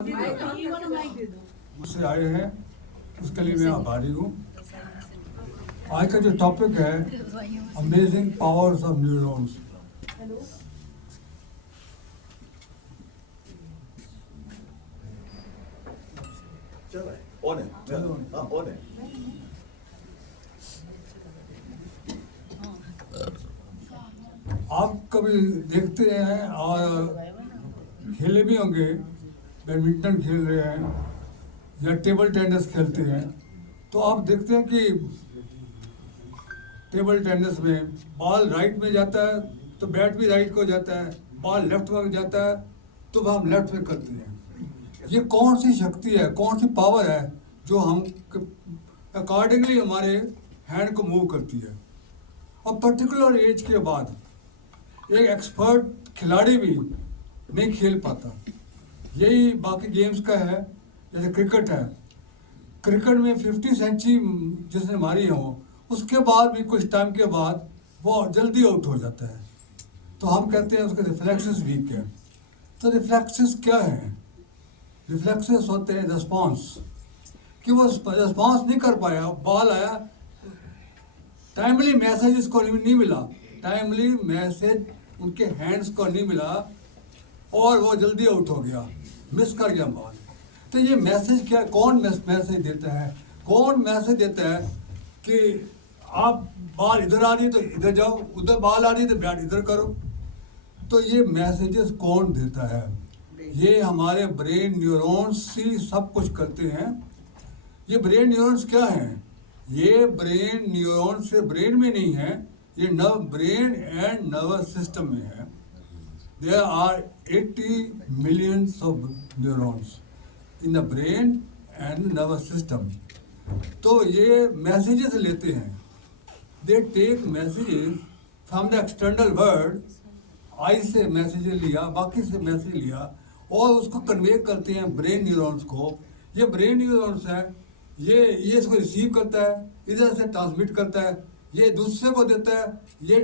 मुझसे आए हैं उसके लिए मैं आभारी हूँ। आज का जो टॉपिक है amazing powers of neurons. On है। हाँ, ऑन है। आप कभी देखते हैं और खेले भी होंगे, बैडमिंटन खेल रहे हैं या टेबल टेनिस खेलते हैं, तो आप देखते हैं कि टेबल टेनिस में बॉल राइट में जाता है तो बैट भी राइट को जाता है, बॉल लेफ्ट में जाता है तो वह हम लेफ्ट में करते हैं। ये कौन सी शक्ति है, कौन सी पावर है जो हम अकॉर्डिंगली हमारे हैंड को मूव करती है। और पर्टिकुलर एज के बाद एक एक्सपर्ट खिलाड़ी भी नहीं खेल पाता। यही बाकी गेम्स का है। जैसे क्रिकेट है, क्रिकेट में 50 सेंचुरी जिसने मारी हो उसके बाद भी कुछ टाइम के बाद वो जल्दी आउट हो जाता है, तो हम कहते हैं उसके रिफ्लेक्सेस वीक है। तो रिफ्लेक्सेस क्या है? रिफ्लेक्सेस होते हैं रिस्पॉन्स, कि वो रिस्पॉन्स नहीं कर पाया, बॉल आया, टाइमली मैसेज इसको नहीं मिला, टाइमली मैसेज उनके हैंड्स को नहीं मिला और वो जल्दी आउट हो गया, मिस कर गया बॉल। तो ये मैसेज क्या, कौन मैसेज देता है? कौन मैसेज देता है कि आप बॉल इधर आ रही है तो इधर जाओ, उधर बॉल आ रही है तो बैट इधर करो। तो ये मैसेजेस कौन देता है? ये हमारे ब्रेन न्यूरॉन्स ही सब कुछ करते हैं। ये ब्रेन न्यूरॉन्स क्या हैं? ये ब्रेन न्यूरॉन्स से ब्रेन में नहीं है, ये ब्रेन एंड नर्वस सिस्टम में है। There are 80 millions of neurons in the brain and nervous system. तो ये मैसेजेस लेते हैं, they take messages from the external world, आई से मैसेज लिया, बाकी से मैसेज लिया और उसको कन्वे करते हैं ब्रेन न्यूरॉन्स को। ये ब्रेन न्यूरॉन्स है, ये इसको रिसीव करता है, इधर से ट्रांसमिट करता है, ये दूसरे को देता है, ये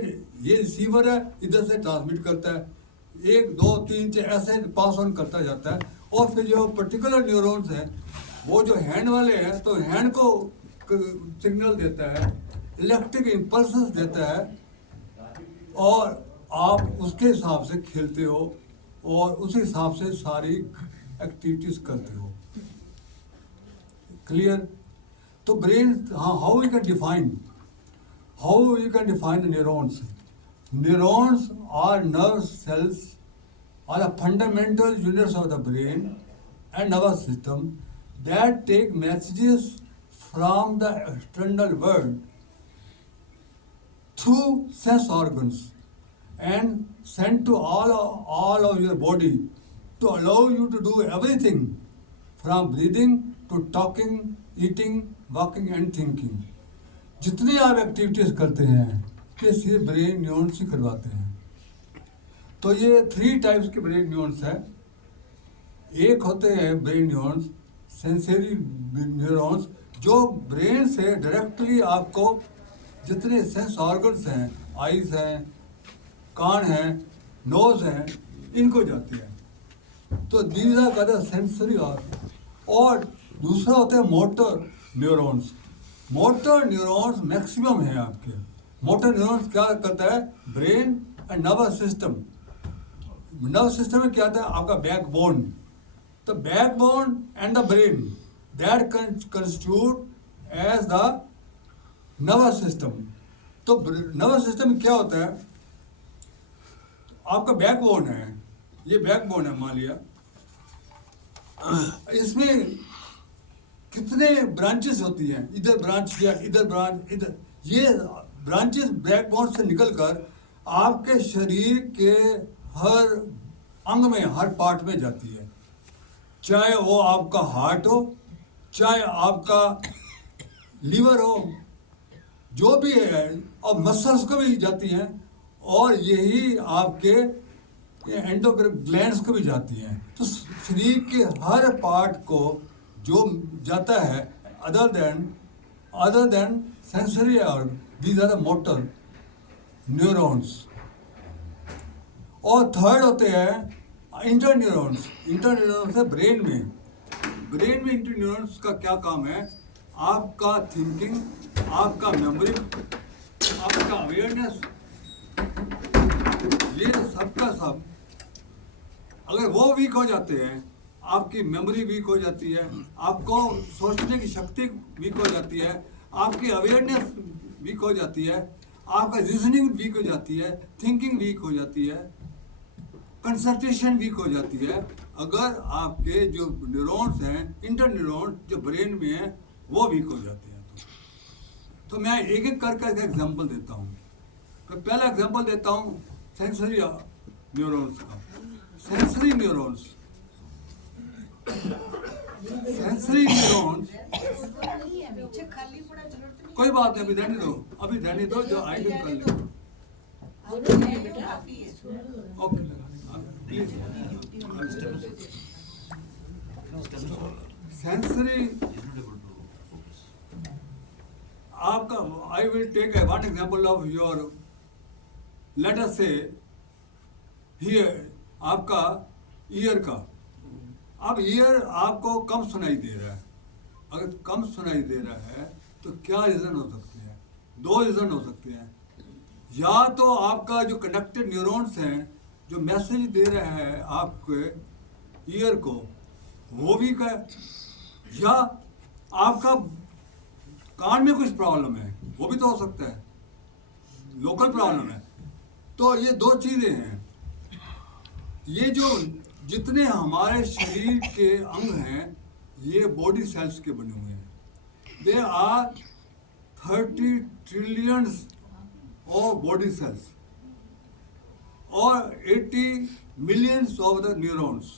रिसीवर है, इधर से ट्रांसमिट करता है, 1 2 3 4 ऐसे पास ऑन करता जाता है। और फिर जो पर्टिकुलर न्यूरॉन्स हैं वो जो हैंड वाले हैं तो हैंड को सिग्नल देता है, इलेक्ट्रिक इम्पल्सेस देता है और आप उसके हिसाब से खेलते हो और उस हिसाब से सारी एक्टिविटीज करते हो। क्लियर? तो ब्रेन, हाँ, how you can define the neurons? Neurons are nerve cells, are the fundamental units of the brain and nervous system that take messages from the external world through sense organs and sent to all of your body to allow you to do everything from breathing to talking, eating, walking and thinking. जितनी आप activities करते हैं ये सिर्फ brain neurons ही करवाते हैं। तो ये 3 टाइप्स के ब्रेन न्यूरॉन्स हैं। एक होते हैं ब्रेन न्यूरॉन्स सेंसरी न्यूरॉन्स, जो ब्रेन से डायरेक्टली आपको जितने सेंस ऑर्गन्स हैं, आईज हैं, कान हैं, नोज हैं, इनको जाती है। तो दीज आर अदर सेंसरी और दूसरा होता है motor neurons. Motor neurons maximum है आपके। मोटर न्यूरॉन्स क्या करता है? Brain and nervous system. Nervous system में क्या आता है? आपका बैकबोन। तो backbone and the brain that constitute as the nervous system. तो नर्वस सिस्टम में क्या होता है? आपका बैकबोन है, ये बैकबोन है मान लिया, इसमें कितने ब्रांचेस होती हैं, इधर ब्रांच किया, इधर ब्रांच, इधर, ये ब्रांचेस बैकबोन से निकलकर आपके शरीर के हर अंग में, हर पार्ट में जाती है। चाहे वो आपका हार्ट हो, चाहे आपका लीवर हो, जो भी है, और मसल्स को भी जाती हैं और यही आपके एंडोक्राइन ग्लैंड्स को भी जाती हैं। तो शरीर के हर पार्ट को जो जाता है other than sensory organ, these are the motor neurons. और थर्ड होते हैं इंटर न्यूरॉन्स है ब्रेन में। इंटर न्यूरॉन्स का क्या काम है? आपका थिंकिंग, आपका मेमोरी, आपका अवेयरनेस, ये सबका सब अगर वो वीक हो जाते हैं, आपकी मेमोरी वीक हो जाती है, आपको सोचने की शक्ति वीक हो जाती है, आपकी अवेयरनेस वीक हो जाती है, आपका रीजनिंग वीक हो जाती है, थिंकिंग वीक हो जाती है, कंसंट्रेशन वीक हो जाती है। अगर आपके जो न्यूरॉन्स हैं, इंटर न्यूरॉन्स जो ब्रेन में हैं, वो वीक हो जाते हैं। तो मैं एक एक करके एग्जांपल देता हूँ। तो पहला एग्जांपल देता हूँ सेंसरी न्यूरॉन्स का। सेंसरी न्यूरॉन्स कोई बात नहीं, अभी रहने दो जो आई कर ले। ओके सेंसरी आपका, I will take one example of your, let us say here आपका ईयर का। अब ईयर आपको कम सुनाई दे रहा है। अगर कम सुनाई दे रहा है तो क्या रीज़न हो सकते हैं? दो रीज़न हो सकते हैं। या तो आपका जो कनेक्टेड न्यूरॉन्स हैं जो मैसेज दे रहा है आपके ईयर को, वो वीक है, या आपका कान में कुछ प्रॉब्लम है, वो भी तो हो सकता है, लोकल प्रॉब्लम है। तो ये दो चीज़ें हैं। ये जो जितने हमारे शरीर के अंग हैं, ये बॉडी सेल्स के बने हुए हैं। They are 30 trillions of body cells और 80 मिलियंस ऑफ द न्यूरॉन्स।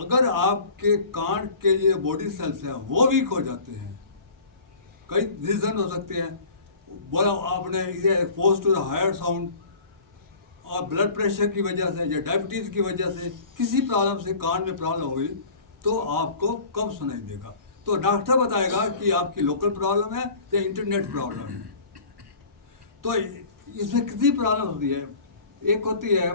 अगर आपके कान के ये बॉडी सेल्स हैं वो वीक हो जाते हैं, कई रीजन हो सकते हैं। बोला आपने इसे expose to the higher sound, और ब्लड प्रेशर की वजह से या डायबिटीज़ की वजह से किसी प्रॉब्लम से कान में प्रॉब्लम हुई तो आपको कम सुनाई देगा। तो डॉक्टर बताएगा कि आपकी लोकल प्रॉब्लम है या इंटरनेट प्रॉब्लम है। तो इसमें कितनी प्रॉब्लम होती है? एक होती है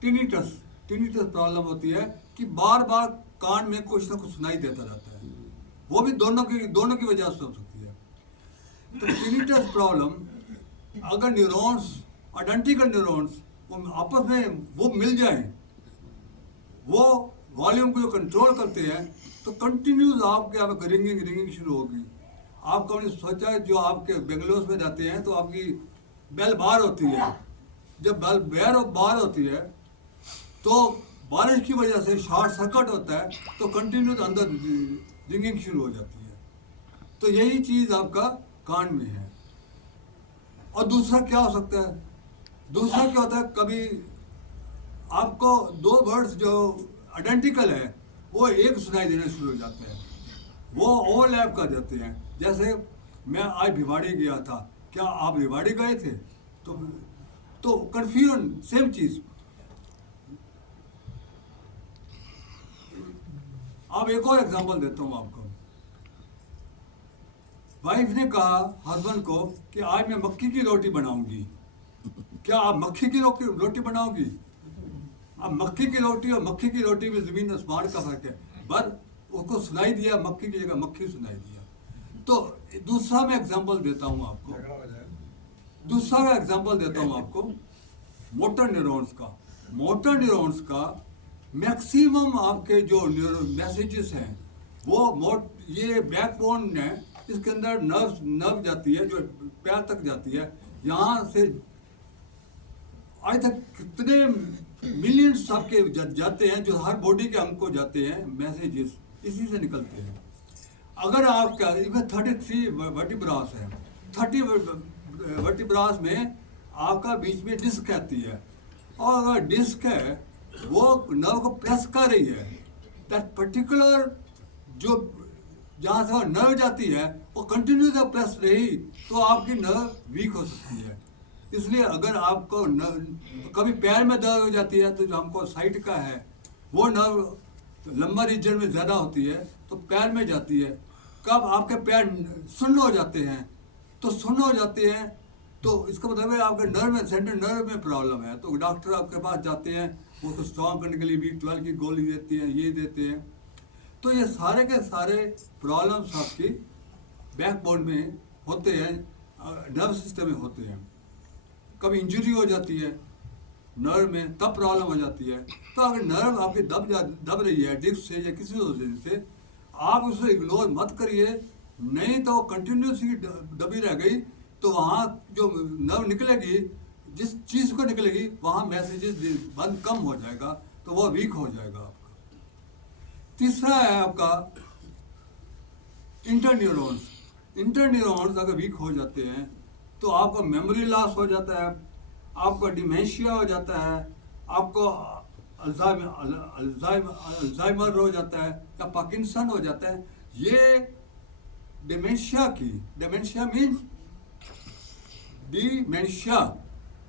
टिनिटस प्रॉब्लम होती है कि बार बार कान में कुछ ना कुछ सुनाई देता रहता है, वो भी दोनों की वजह से हो सकती है। तो टिनिटस प्रॉब्लम, अगर न्यूरॉन्स, आइडेंटिकल न्यूरॉन्स आपस में वो मिल जाएं, वो वॉल्यूम को कंट्रोल करते हैं, तो कंटिन्यूस आपके रिंगिंग शुरू होगी। आप कभी सोचा है, जो आपके बेंगलोर में जाते हैं तो आपकी बेल बार होती है, जब बेल बार होती है तो बारिश की वजह से शॉर्ट सर्किट होता है, तो कंटिन्यूस अंदर रिंगिंग शुरू हो जाती है। तो यही चीज़ आपका कान में है। और दूसरा क्या हो सकता है? दूसरा क्या होता है, कभी आपको दो वर्ड्स जो आइडेंटिकल है वो एक सुनाई देना शुरू हो जाते हैं, वो ओवरलैप कर जाते हैं। जैसे मैं आज भिवाड़ी गया था, क्या आप भिवाड़ी गए थे? तो कंफ्यूजन, सेम चीज। अब एक और एग्जांपल देता हूं आपको। वाइफ ने कहा हस्बैंड को कि आज मैं मक्की की रोटी बनाऊंगी। क्या आप मक्खी की रोटी बनाओगी? अब मक्की की रोटी और मक्खी की रोटी में जमीन आसमान का फर्क है। पर उसको सुनाई दिया, मक्खी की जगह मक्खी सुनाई दिया। तो दूसरा मैं एग्जांपल देता हूं आपको, मोटर न्यूरॉन्स का मैक्सिमम आपके जो मैसेजेस हैं वो ये बैकबोन है, इसके अंदर नर्व जाती है जो पैर तक जाती है। यहाँ से आज तक कितने मिलियंस आपके जाते हैं, जो हर बॉडी के अंग को जाते हैं, मैसेजेस इसी से निकलते हैं। अगर आपका इसमें 33 वर्टिब्रास है, 30 वर्टिब्रास में आपका बीच में डिस्क आती है, और अगर डिस्क है वो नर्व को प्रेस कर रही है, दैट पर्टिकुलर जो जहाँ से नर्व जाती है वो कंटिन्यू जब प्रेस रही तो आपकी नर्व वीक हो सकती है। इसलिए अगर आपको कभी पैर में दर्द हो जाती है तो जो हमको साइड का है वो नर्व लंबा रीजन में ज़्यादा होती है तो पैर में जाती है। कब आपके पैर सुन्न हो जाते हैं तो इसका मतलब है आपके नर्व में, सेंट्रल नर्व में प्रॉब्लम है, तो डॉक्टर आपके पास जाते हैं, वो तो स्ट्रॉन्ग करने के लिए B12 की गोली देते हैं, ये देते हैं। तो ये सारे के सारे प्रॉब्लम्स आपकी बैकबोन में होते हैं, नर्व सिस्टम में होते हैं। कभी इंजरी हो जाती है नर्व में, तब प्रॉब्लम हो जाती है। तो अगर नर्व आपकी दब रही है डिस्क से या किसी वजह से, आप उसे इग्नोर मत करिए, नहीं तो कंटिन्यूसली दबी रह गई तो वहाँ जो नर्व निकलेगी, जिस चीज़ को निकलेगी वहाँ मैसेजेस बंद कम हो जाएगा, तो वो वीक हो जाएगा आपका। तीसरा है आपका इंटरन्यूरॉन्स। इंटरन्यूरॉन्स अगर वीक हो जाते हैं तो आपको मेमोरी लॉस हो जाता है, आपको डिमेंशिया हो जाता है, आपको अल्जाइमर हो जाता है या पार्किंसन हो जाता है। ये dementia means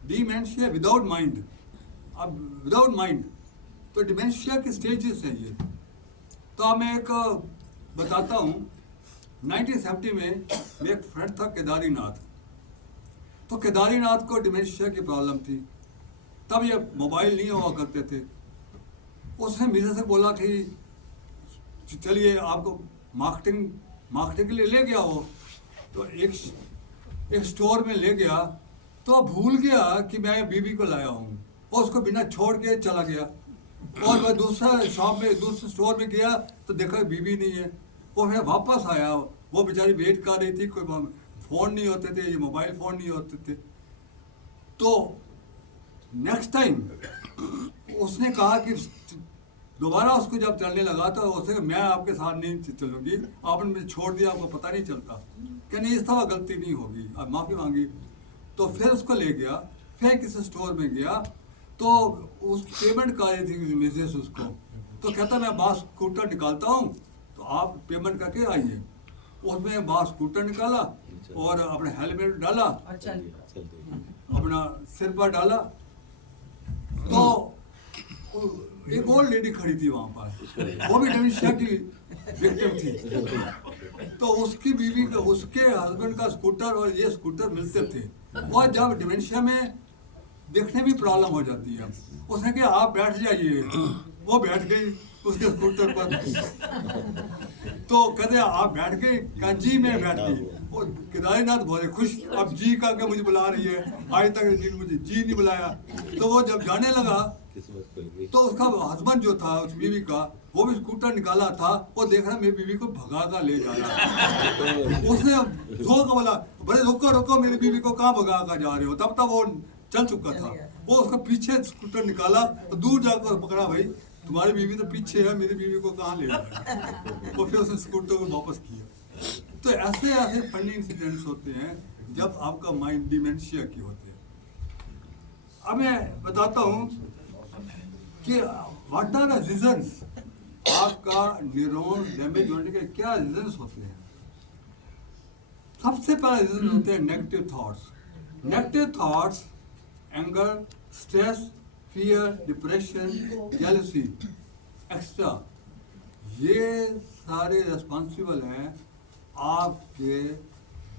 dementia without mind. अब विदाउट माइंड तो डिमेंशिया की स्टेजेस है ये। तो अब मैं एक बताता हूँ। 1970 में मेरा एक फ्रेंड था केदारीनाथ। तो केदारीनाथ को डिमेंशिया की प्रॉब्लम थी। तब ये मोबाइल नहीं हुआ करते थे। उसने मुझे से बोला कि चलिए आपको मार्केटिंग के लिए ले गया हो। तो एक स्टोर में ले गया तो भूल गया कि मैं बीबी को लाया हूँ, और उसको बिना छोड़ के चला गया। और मैं दूसरे स्टोर में गया तो देखा बीबी नहीं है। वो फिर वापस आया, वो बेचारी वेट कर रही थी, कोई फ़ोन नहीं होते थे, ये मोबाइल फ़ोन नहीं होते थे। तो नेक्स्ट टाइम उसने कहा कि दोबारा उसको जब चलने लगा तो उसने मैं आपके साथ नहीं चलूँगी, आपने मुझे छोड़ दिया, आपको पता नहीं चलता। क्या नहीं, इस तरह गलती नहीं होगी, अब माफ़ी मांगी। तो फिर उसको ले गया, फिर किसी स्टोर में गया तो उस पेमेंट कर रही थी मिसेस उसको। तो कहता मैं बाहर स्कूटर निकालता हूँ तो आप पेमेंट करके आइए। उसमें बाहर स्कूटर निकाला और अपने हेलमेट डाला, अपना सिर पर डाला। तो एक और लेडी खड़ी थी वहाँ पर, वो भी डिमेंशिया की विक्टिम थी। तो उसकी बीवी का, उसके हस्बैंड का स्कूटर और ये स्कूटर मिलते थे। और जब डिमेंशिया में देखने में प्रॉब्लम हो जाती है, उसने कहा आप बैठ जाइए। वो बैठ गई उसके स्कूटर पर। तो कहते आप बैठ गए? कहा जी मैं बैठ गई। वो केदारीनाथ बहुत खुश, अब जी का के मुझे बुला रही है, आज तक मुझे जी नहीं बुलाया। तो वो जब जाने लगा तो उसका हस्बैंड जो था उस बीवी का, वो भी स्कूटर निकाला था, वो देख रहा मेरी बीवी को भगा कर ले जा रहा है। उसने जोर का बोला, बड़े रुको मेरी बीवी को कहाँ भगा कर जा रहे हो। तब तक वो चल चुका था। वो उसका पीछे स्कूटर निकाला तो दूर जाकर पकड़ा, भाई तुम्हारी बीवी तो पीछे है, मेरी बीवी को कहाँ ले जा रहे हैं। और फिर उसने स्कूटर को वापस किया। तो ऐसे फनी इंसिडेंट्स होते हैं जब आपका माइंड डिमेंशिया की होते हैं। अब मैं बताता हूँ कि व्हाट आर द रीजंस, आपका न्यूरॉन डैमेज होने के क्या रीजंस होते हैं। सबसे पहला रीजन होते हैं negative thoughts, anger, stress, fear, depression, jealousy extra. ये सारे रिस्पॉन्सिबल हैं आपके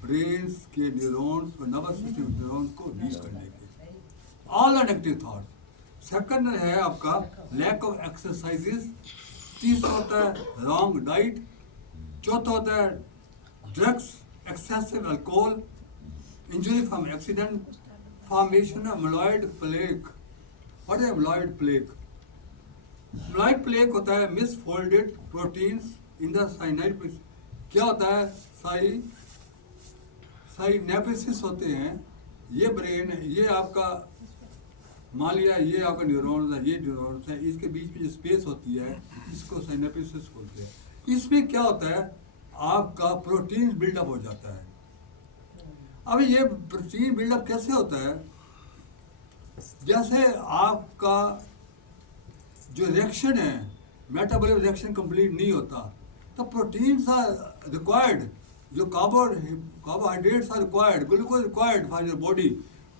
ब्रेन्स के न्यूरॉन्स और नर्वस सिस्टम न्यूरॉन्स को वीक करने के। All the negative thoughts. Second है आपका लैक ऑफ एक्सरसाइजेस। तीसरा होता है रॉन्ग डाइट। चौथा होता है drugs, excessive alcohol, injury from accident, formation of amyloid plaque. What is amyloid plaque? Amyloid plaque होता है misfolded proteins in the cyanide. क्या होता है? साइनेप्सिस होते हैं। ये ब्रेन है, ये आपका मान लिया ये आपका न्यूरॉन्स है, ये न्यूरॉन्स है, इसके बीच में जो स्पेस होती है इसको साइनेप्सिस बोलते हैं। इसमें क्या होता है? आपका प्रोटीन बिल्डअप हो जाता है। अब ये प्रोटीन बिल्डअप कैसे होता है? जैसे आपका जो रिएक्शन है, मेटाबॉलिक रिएक्शन कंप्लीट नहीं होता, तो प्रोटीन्स आर रिक्वायर्ड, जो carbohydrates are required, glucose required for your body.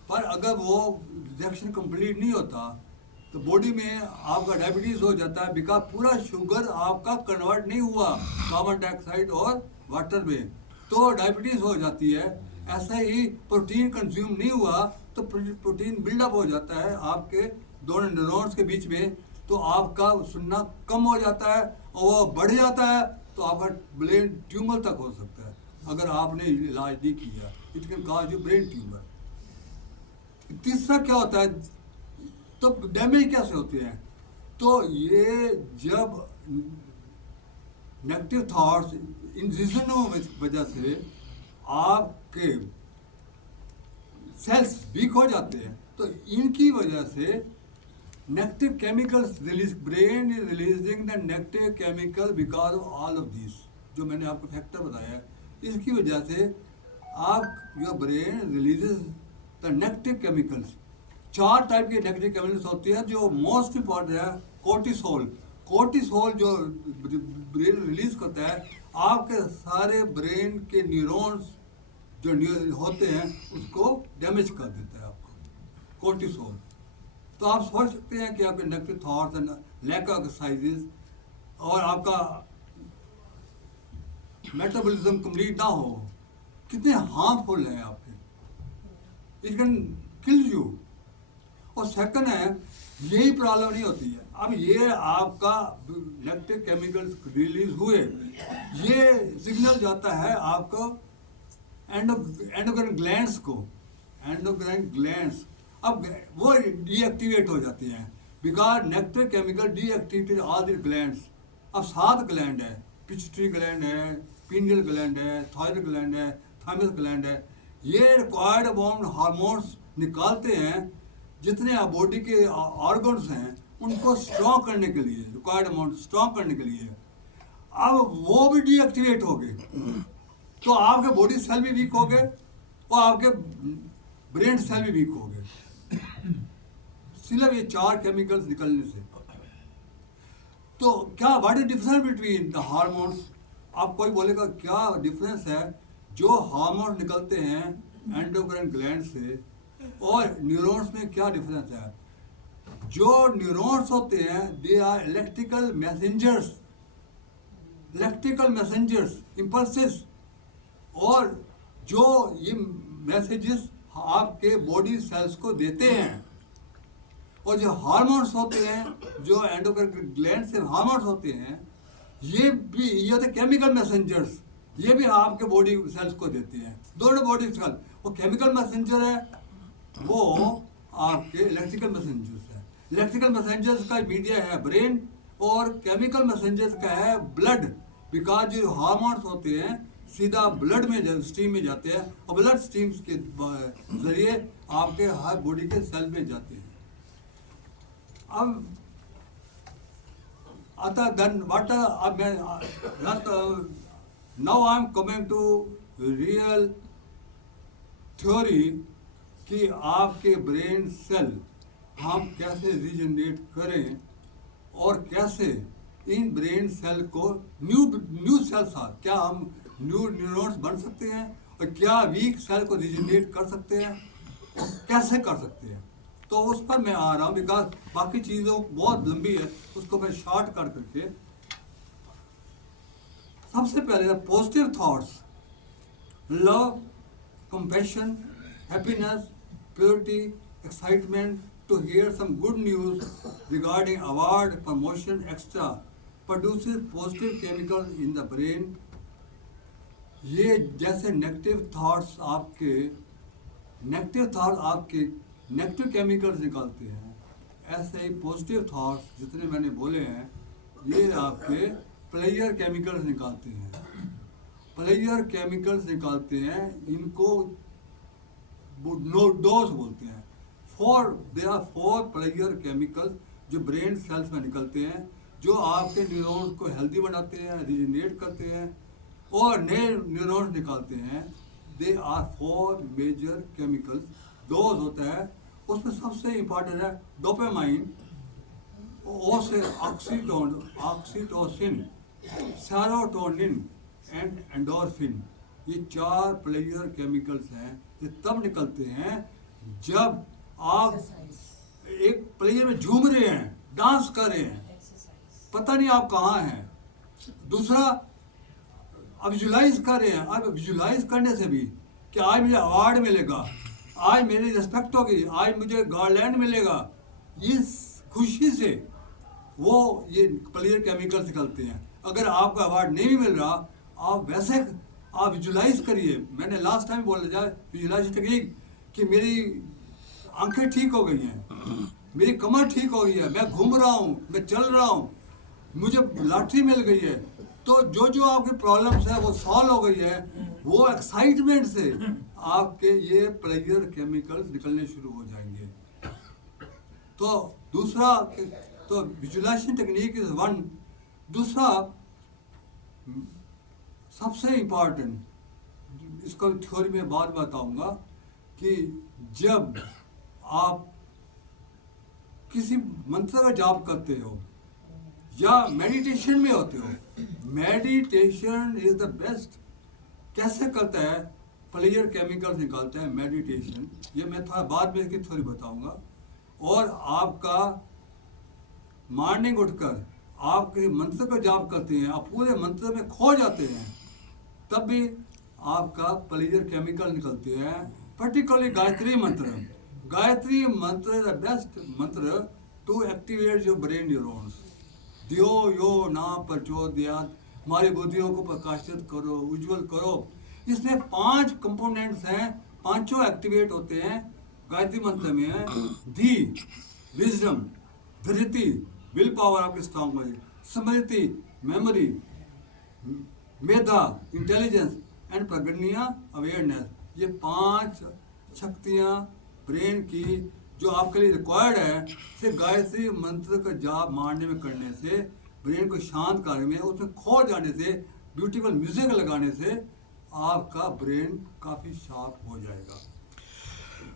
पर अगर वो रिएक्शन कंप्लीट नहीं होता तो बॉडी में आपका डायबिटीज़ हो जाता है, बिकॉज पूरा शुगर आपका कन्वर्ट नहीं हुआ कार्बन डाइऑक्साइड और वाटर में, तो डायबिटीज़ हो जाती है। ऐसे ही प्रोटीन कंज्यूम नहीं हुआ तो प्रोटीन बिल्डअप हो जाता है आपके दोनों न्यूरॉन्स के बीच में, तो आपका सुनना कम हो जाता है और वो बढ़ जाता है तो आपका ब्रेन ट्यूमर तक हो सकता है अगर आपने इलाज नहीं किया। It can cause you brain tumour. तीसरा क्या होता है, तो डैमेज कैसे होते हैं, तो ये जब नेगेटिव थॉट्स इन रीजनों की वजह से आपके सेल्स वीक हो जाते हैं, तो इनकी वजह से negative chemicals release, brain is releasing the negative chemical because of all of this, जो मैंने आपको फैक्टर बताया है, इसकी वजह से आप your brain releases the negative chemicals. 4 type के नेगेटिव केमिकल्स होते हैं जो मोस्ट इंपॉर्टेंट है। कोर्टिसोल, कोर्टिसोल जो ब्रेन रिलीज करता है, आपके सारे ब्रेन के न्यूरॉन्स जो होते हैं उसको डैमेज कर देता है आपको कोर्टिसोल। तो आप सोच सकते हैं कि आपके negative thoughts and lack of exercises और आपका मेटाबॉलिज्म कंप्लीट ना हो, कितने हार्मफुल है आपके, इट कैन किल यू। और सेकंड है, यही प्रॉब्लम नहीं होती है, अब ये आपका नेगेटिव केमिकल्स रिलीज हुए, ये सिग्नल जाता है आपको एंडोक्राइन ग्लैंड्स को, एंडोक्राइन ग्लैंड्स, अब वो डीएक्टिवेट हो जाते हैं because negative chemical deactivated all the glands. अब 7 ग्लैंड है, पिट्यूटरी ग्लैंड है, पीनियल ग्लैंड है, थायराइड ग्लैंड है, थाइमस ग्लैंड है, ये रिक्वायर्ड अमाउंट हार्मोन्स निकालते हैं जितने बॉडी के ऑर्गन्स हैं उनको स्ट्रॉन्ग करने के लिए, रिक्वायर्ड अमाउंट स्ट्रॉन्ग करने के लिए। अब वो भी डीएक्टिवेट हो गए तो आपके बॉडी सेल भी वीक हो गए और आपके ब्रेन सेल भी वीक हो गए, सिर्फ ये 4 केमिकल्स निकलने से। तो क्या what is difference between the hormones? आप कोई बोलेगा क्या डिफरेंस है जो हार्मोन निकलते हैं एंडोक्राइन ग्लैंड से और न्यूरॉन्स में, क्या डिफरेंस है? जो न्यूरॉन्स होते हैं they are electrical messengers, electrical messengers, impulses, और जो ये मैसेजेस आपके बॉडी सेल्स को देते हैं। और जो हार्मोन्स होते हैं जो एंडोक्राइन ग्लैंड से हार्मोन्स होते हैं, ये भी ये होते केमिकल मैसेंजर्स, ये भी आपके बॉडी सेल्स को देते हैं। दोनों बॉडी सेल, वो केमिकल मैसेंजर है, वो आपके इलेक्ट्रिकल मैसेंजर्स है। इलेक्ट्रिकल मैसेंजर्स का मीडिया है ब्रेन और केमिकल मैसेंजर्स का है ब्लड, बिकॉज जो हार्मोन्स होते हैं सीधा ब्लड में स्ट्रीम में जाते हैं और ब्लड स्ट्रीम्स के जरिए आपके हर बॉडी के सेल में जाते हैं। अब आता देन व्हाट अब मैं now I am coming to real theory कि आपके ब्रेन सेल हम कैसे रीजनरेट करें और कैसे इन ब्रेन सेल को न्यू सेल्स आ, क्या हम न्यू न्यूरॉन्स बन सकते हैं और क्या वीक सेल को रीजनरेट कर सकते हैं और कैसे कर सकते हैं। तो उस पर मैं आ रहा हूँ बिकॉज बाकी चीज़ों बहुत लंबी है, उसको मैं शॉर्ट कर करके। सबसे पहले positive thoughts, love, compassion, happiness, purity, excitement to hear some good news regarding award, promotion, extra produces positive chemical in the brain. ये जैसे नेगेटिव थॉट्स आपके नेगेटिव केमिकल्स निकालते हैं, ऐसे ही पॉजिटिव थॉट्स जितने मैंने बोले हैं ये आपके प्लेयर केमिकल्स निकालते हैं। प्लेयर केमिकल्स निकालते हैं, इनको डोज बोलते हैं। दे आर 4 प्लेयर केमिकल्स जो ब्रेन सेल्स में निकलते हैं, जो आपके न्यूरॉन्स को हेल्दी बनाते हैं, रीजनरेट करते हैं और नए न्यूरॉन्स निकालते हैं। They are 4 major chemicals. Dose होता है, उसमें सबसे इम्पॉर्टेंट है dopamine, oxytocin, serotonin and endorphin. ये 4 प्लेयर केमिकल्स हैं। ये तब निकलते हैं जब आप एक प्लेयर में झूम रहे हैं, डांस कर रहे हैं, पता नहीं आप कहाँ हैं। दूसरा अब विजुलाइज कर रहे हैं। अब विजुलाइज करने से भी कि आज मुझे अवार्ड मिलेगा, आज मेरी रिस्पेक्ट होगी, आज मुझे गार्लैंड मिलेगा, इस खुशी से वो ये प्लेयर केमिकल्स निकलते हैं। अगर आपको अवार्ड नहीं भी मिल रहा, आप वैसे आप विजुलाइज करिए। मैंने लास्ट टाइम बोला जाए विजुलाइज टेक्निक कि मेरी आंखें ठीक हो गई हैं, मेरी कमर ठीक हो गई है, मैं घूम रहा हूँ, मैं चल रहा हूँ, मुझे लॉटरी मिल गई है। तो जो जो आपकी प्रॉब्लम्स है वो सॉल्व हो गई है, वो एक्साइटमेंट से आपके ये प्लेयर केमिकल्स निकलने शुरू हो जाएंगे। तो दूसरा, तो विजुलाइजेशन टेक्निक इज वन। दूसरा सबसे इम्पॉर्टेंट, इसको थ्योरी में बाद बताऊंगा, कि जब आप किसी मंत्र का जाप करते हो या मेडिटेशन में होते हो, मेडिटेशन इज द बेस्ट। कैसे करता है? प्लेयर केमिकल्स निकालता है मेडिटेशन, ये मैं थोड़ा बाद में इसकी थ्योरी बताऊंगा। और आपका मॉर्निंग उठकर आप किसी मंत्र का जाप करते हैं, आप पूरे मंत्र में खो जाते हैं, तब भी आपका प्लेयर केमिकल निकलते हैं। Particularly Gayatri mantra, Gayatri mantra is the best mantra to activate your brain neurons. दियो यो ना प्रचोदयात्, हमारी बुद्धियों को प्रकाशित करो, उज्जवल करो। इसमें 5 कंपोनेंट्स हैं, पांचों एक्टिवेट होते हैं गायत्री मंत्र में। धी, विजडम, धृति, विल पावर आपकी स्ट्रॉन्ग बने, स्मृति, मेमोरी, मेधा, इंटेलिजेंस, एंड प्रज्ञा, अवेयरनेस। ये 5 शक्तियाँ ब्रेन की जो आपके लिए रिक्वायर्ड है, सिर्फ गायत्री मंत्र का जाप मारने में करने से, ब्रेन को शांत करने में, उसमें खो जाने से, ब्यूटीफुल म्यूजिक लगाने से आपका ब्रेन काफ़ी शार्प हो जाएगा।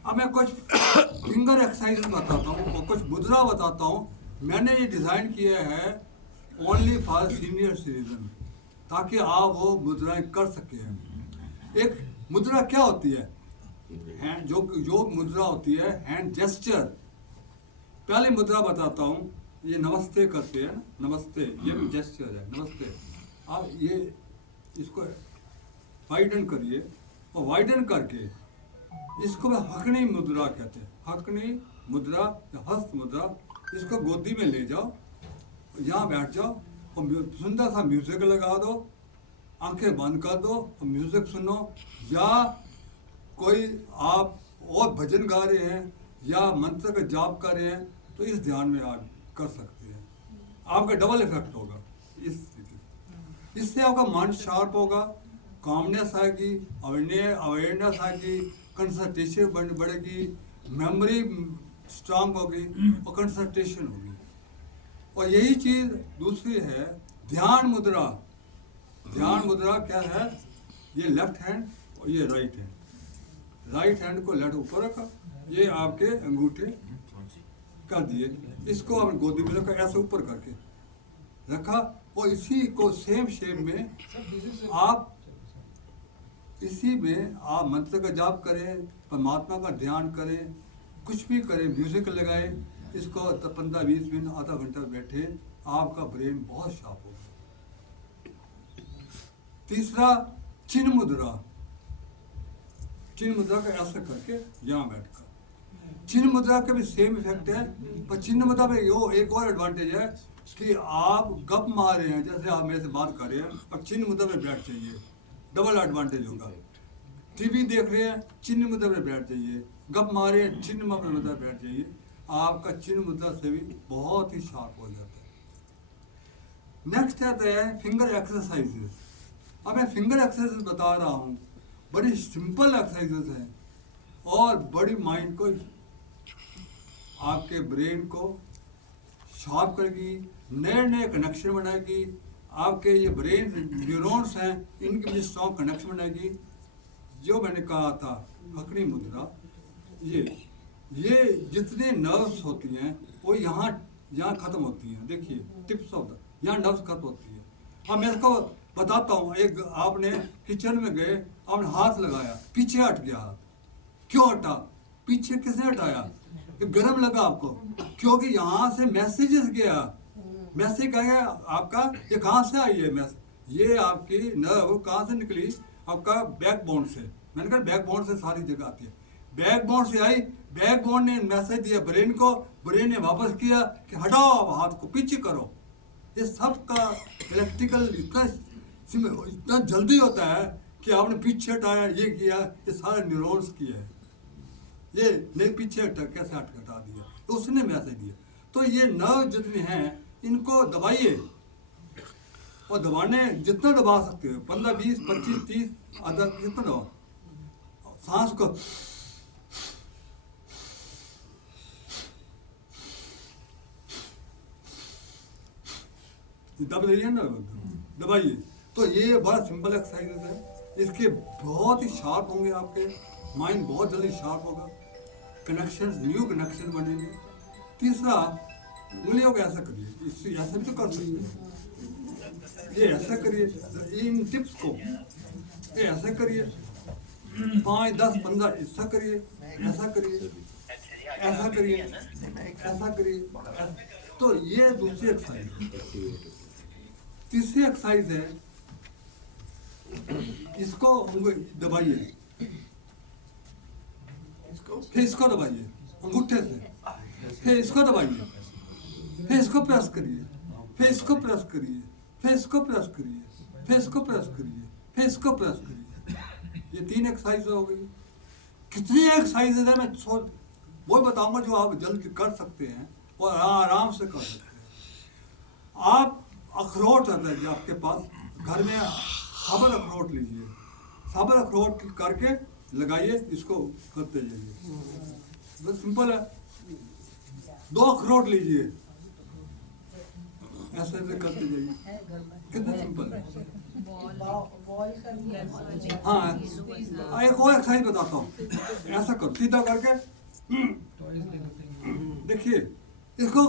अब मैं कुछ फिंगर एक्सरसाइज बताता हूँ और कुछ मुद्रा बताता हूँ। मैंने ये डिज़ाइन किया है ओनली फॉर सीनियर सिटीजन, ताकि आप वो मुद्राएं कर सकें। एक मुद्रा क्या होती है? हैंड, जो मुद्रा होती है हैंड जेस्चर। पहले मुद्रा बताता हूँ, ये नमस्ते करते हैं, नमस्ते, ये भी जेस्चर है, नमस्ते। आप ये इसको वाइडन करिए, और वाइडन करके इसको मैं हकनी मुद्रा कहते हैं। हकनी मुद्रा या हस्त मुद्रा। इसको गोदी में ले जाओ, यहाँ बैठ जाओ और सुंदर सा म्यूजिक लगा दो, आंखें बंद कर दो और म्यूजिक सुनो। या कोई आप और भजन गा रहे हैं या मंत्र का जाप कर रहे हैं, तो इस ध्यान में आप कर सकते हैं। आपका डबल इफेक्ट होगा इस स्थिति। इससे आपका माइंड शार्प होगा, कामनेस आएगी, अवेयरनेस आएगी, कंसंट्रेशन बढ़ेगी, मेमोरी स्ट्रांग होगी और कंसंट्रेशन होगी। और यही चीज़ दूसरी है ध्यान मुद्रा। ध्यान मुद्रा क्या है? ये लेफ्ट हैंड और ये राइट हैंड। राइट हैंड को लेफ्ट ऊपर रखा, ये आपके अंगूठे कर दिए, इसको आपने गोदी में रखा, ऐसे ऊपर करके रखा, और इसी को सेम शेप में आप इसी में आप मंत्र का जाप करें, परमात्मा का ध्यान करें, कुछ भी करें, म्यूजिक लगाएं, इसको 15-20 मिनट आधा घंटा बैठे, आपका ब्रेन बहुत शार्प होगा। तीसरा चिन्ह मुद्रा। चिन्ह मुद्रा का ऐसा करके यहाँ बैठकर, चिन्ह मुद्रा का भी सेम इफेक्ट है, पर चिन्ह मुद्रा में यो एक और एडवांटेज है कि आप गप मार रहे हैं, जैसे आप मेरे से बात कर रहे हैं, अब चिन्ह मुद्रा में बैठ जाइए, डबल एडवांटेज होगा। टीवी देख रहे हैं, चिन्ह मुद्रा में बैठ जाइए, गप मारे हैं, चिन्ह मुद्रा में बैठ जाइए, आपका चिन्ह मुद्रा से भी बहुत ही शार्प हो जाता है। नेक्स्ट आता है फिंगर एक्सरसाइजेस। अब मैं फिंगर एक्सरसाइज बता रहा हूँ, बड़ी सिंपल एक्सरसाइजेस हैं और बड़ी माइंड को, आपके ब्रेन को शार्प करेगी, नए नए कनेक्शन बनाएगी। आपके ये ब्रेन न्यूरॉन्स हैं, इनके बीच स्ट्रॉन्ग कनेक्शन बनाएगी। जो मैंने कहा था हकनी मुद्रा, ये जितने नर्व्स होती हैं वो यहाँ खत्म होती हैं। देखिए टिप्स ऑफ द, यहाँ नर्व्स खत्म होती है। अब मैं इसको बताता हूँ। एक आपने किचन में गए, आपने हाथ लगाया, पीछे हट गया हाथ, क्यों हटा? पीछे किसने हटाया? गरम लगा आपको, क्योंकि यहाँ से मैसेजेस गया। मैसेज क्या गया आपका? ये कहाँ से आई है मैसेज? ये आपकी नर्व कहाँ से निकली? आपका बैकबोन से। मैंने कहा बैकबोन से सारी जगह आती है। बैकबोन से आई, बैकबोन ने मैसेज दिया ब्रेन को, ब्रेन ने वापस किया कि हटाओ अब हाथ को, पीछे करो। ये सब का इलेक्ट्रिकल इतना जल्दी होता है कि आपने पीछे हटाया, ये किया, ये सारे न्यूरॉन्स किया है। ये नहीं पीछे हटा, कैसे हटा दिया, तो उसने मैसेज दिया। तो ये नर्व जितने हैं इनको दबाइए, और दबाने जितना दबा सकते हो, 15, 20, 25, 30 आधा जितना दबाओ। सांस को दब रही है ना, दबाइए। तो ये बड़ा सिंपल एक्सरसाइज है, इसके बहुत ही शार्प होंगे, आपके माइंड बहुत जल्दी शार्प होगा, कनेक्शंस, न्यू कनेक्शन बनेंगे। तीसरा, उंगलियों को ऐसा करिए, इससे ऐसा भी तो कर सकते हैं, ये ऐसा करिए, इन टिप्स को ये ऐसा करिए, 5, 10, 15 ऐसा करिए, ऐसा करिए, ऐसा करिए, ऐसा करिए। तो ये दूसरी एक्सरसाइज है। तीसरी एक्सरसाइज है, इसको दबाइए, फिर इसको दबाइए अंगूठे से, फिर इसको दबाइए, फिर इसको प्रेस करिए, फिर इसको प्रेस करिए, फिर इसको प्रेस करिए, फिर इसको प्रेस करिए, फिर इसको प्रेस करिए। ये 3 एक्सरसाइज हो गई। कितनी एक्सरसाइजेज है मैं वो बताऊंगा जो आप जल्दी कर सकते हैं और आराम से कर सकते हैं। आप अखरोट आता है जो आपके पास घर में, साबुत अखरोट लीजिए, साबुत अखरोट करके लगाइए, इसको करते जाइए, बस सिंपल है। 2 अखरोट लीजिए, ऐसे ऐसे करते जाइए, कितना सिंपल है। हाँ, एक और एक्सरसाइज बताता हूँ, ऐसा करो, सीधा करके देखिए, इसको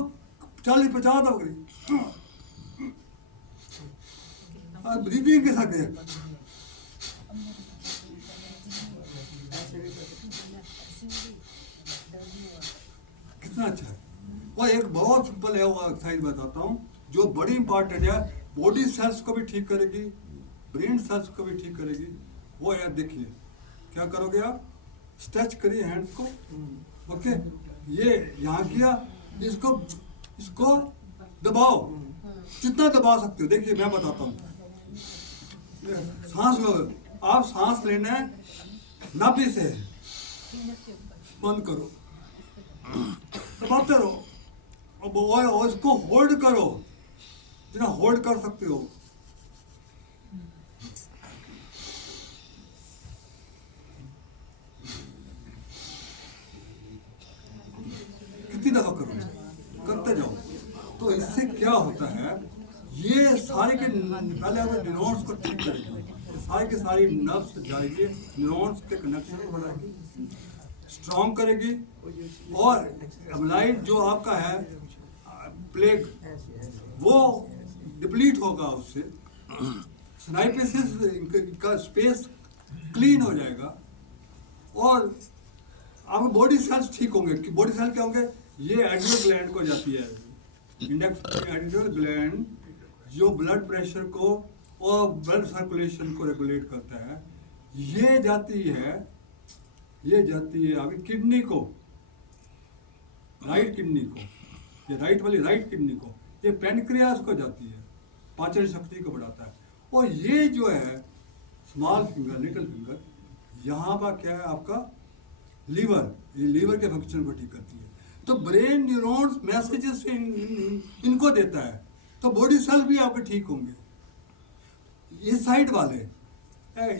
40-50 दब करिए, ब्रीदिंग के साथ है। कितना अच्छा है। और एक बहुत सिंपल है वो एक्सरसाइज बताता हूँ जो बड़ी इंपॉर्टेंट है, बॉडी सेल्स को भी ठीक करेगी, ब्रेन सेल्स को भी ठीक करेगी। वो है, देखिए क्या करोगे आप, स्ट्रेच करिए हैंड्स को, ओके, ये यहाँ किया, इसको दबाओ, जितना दबा सकते हो। देखिए मैं बताता हूँ, सांस लो, आप सांस लेना है नाभि से, बंद करो, दबाते रहो, और इसको होल्ड करो, जितना होल्ड कर सकते हो। कितनी दफा करो, करते जाओ। तो इससे क्या होता है, ये सारे के पहले हमें न्यूरॉन्स को ठीक करेगी, सारे के सारी नर्व्स जाएगी, न्यूरॉन्स के कनेक्शन बढ़ाएगी, स्ट्रॉन्ग करेगी, और एमलाइड जो आपका है प्लेग वो डिप्लीट होगा, उससे सिनाइपिस का स्पेस क्लीन हो जाएगा, और आपके बॉडी सेल्स ठीक होंगे। कि बॉडी सेल क्या होंगे, ये एड्रिनल ग्लैंड को जाती है, इंडेक्स एड्रिनल ग्लैंड जो ब्लड प्रेशर को और ब्लड सर्कुलेशन को रेगुलेट करता है, ये जाती है आपकी किडनी को, राइट किडनी को, ये राइट किडनी को, ये पैनक्रियास को जाती है, पाचन शक्ति को बढ़ाता है। और ये जो है स्मॉल फिंगर, लिटिल फिंगर, यहाँ पर क्या है आपका लीवर, ये लीवर के फंक्शन को ठीक करती है। तो ब्रेन न्यूरॉन्स मैसेजेस इनको देता है, तो बॉडी सेल भी आपके ठीक होंगे। ये साइड वाले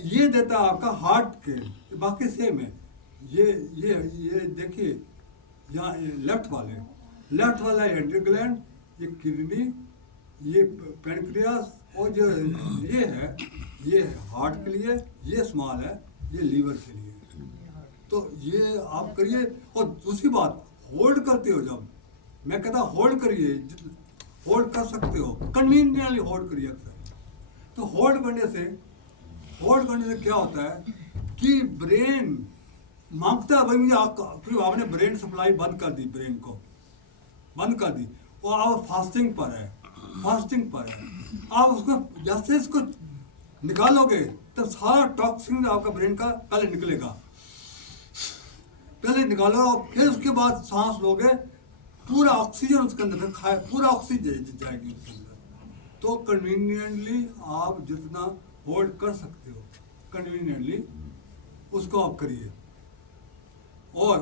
ये देता है आपका हार्ट के, बाकी सेम है। ये देखिए यहाँ लेफ्ट वाला एड्रिनल ग्लैंड, ये किडनी, ये पैनक्रियास, और जो ये है ये हार्ट के लिए, ये स्मॉल है, ये लीवर के लिए। तो ये आप करिए। और दूसरी बात, होल्ड करते हो, जब मैं कहता होल्ड करिए, होल्ड कर सकते हो, कन्वीनियंटली होल्ड करिए अक्सर। तो होल्ड करने से क्या होता है कि ब्रेन मांगता है भाई मुझे, आपने ब्रेन सप्लाई बंद कर दी, ब्रेन को बंद कर दी, और आप फास्टिंग पर है, आप उसको जैसे इसको निकालोगे तो सारा टॉक्सिन आपका ब्रेन का पहले निकलेगा, पहले निकालो, फिर उसके बाद सांस लोगे, पूरा ऑक्सीजन उसके अंदर खाए, पूरा ऑक्सीजन जाएगी उसके अंदर। तो कन्वीनियंटली आप जितना होल्ड कर सकते हो कन्वीनियंटली उसको आप करिए। और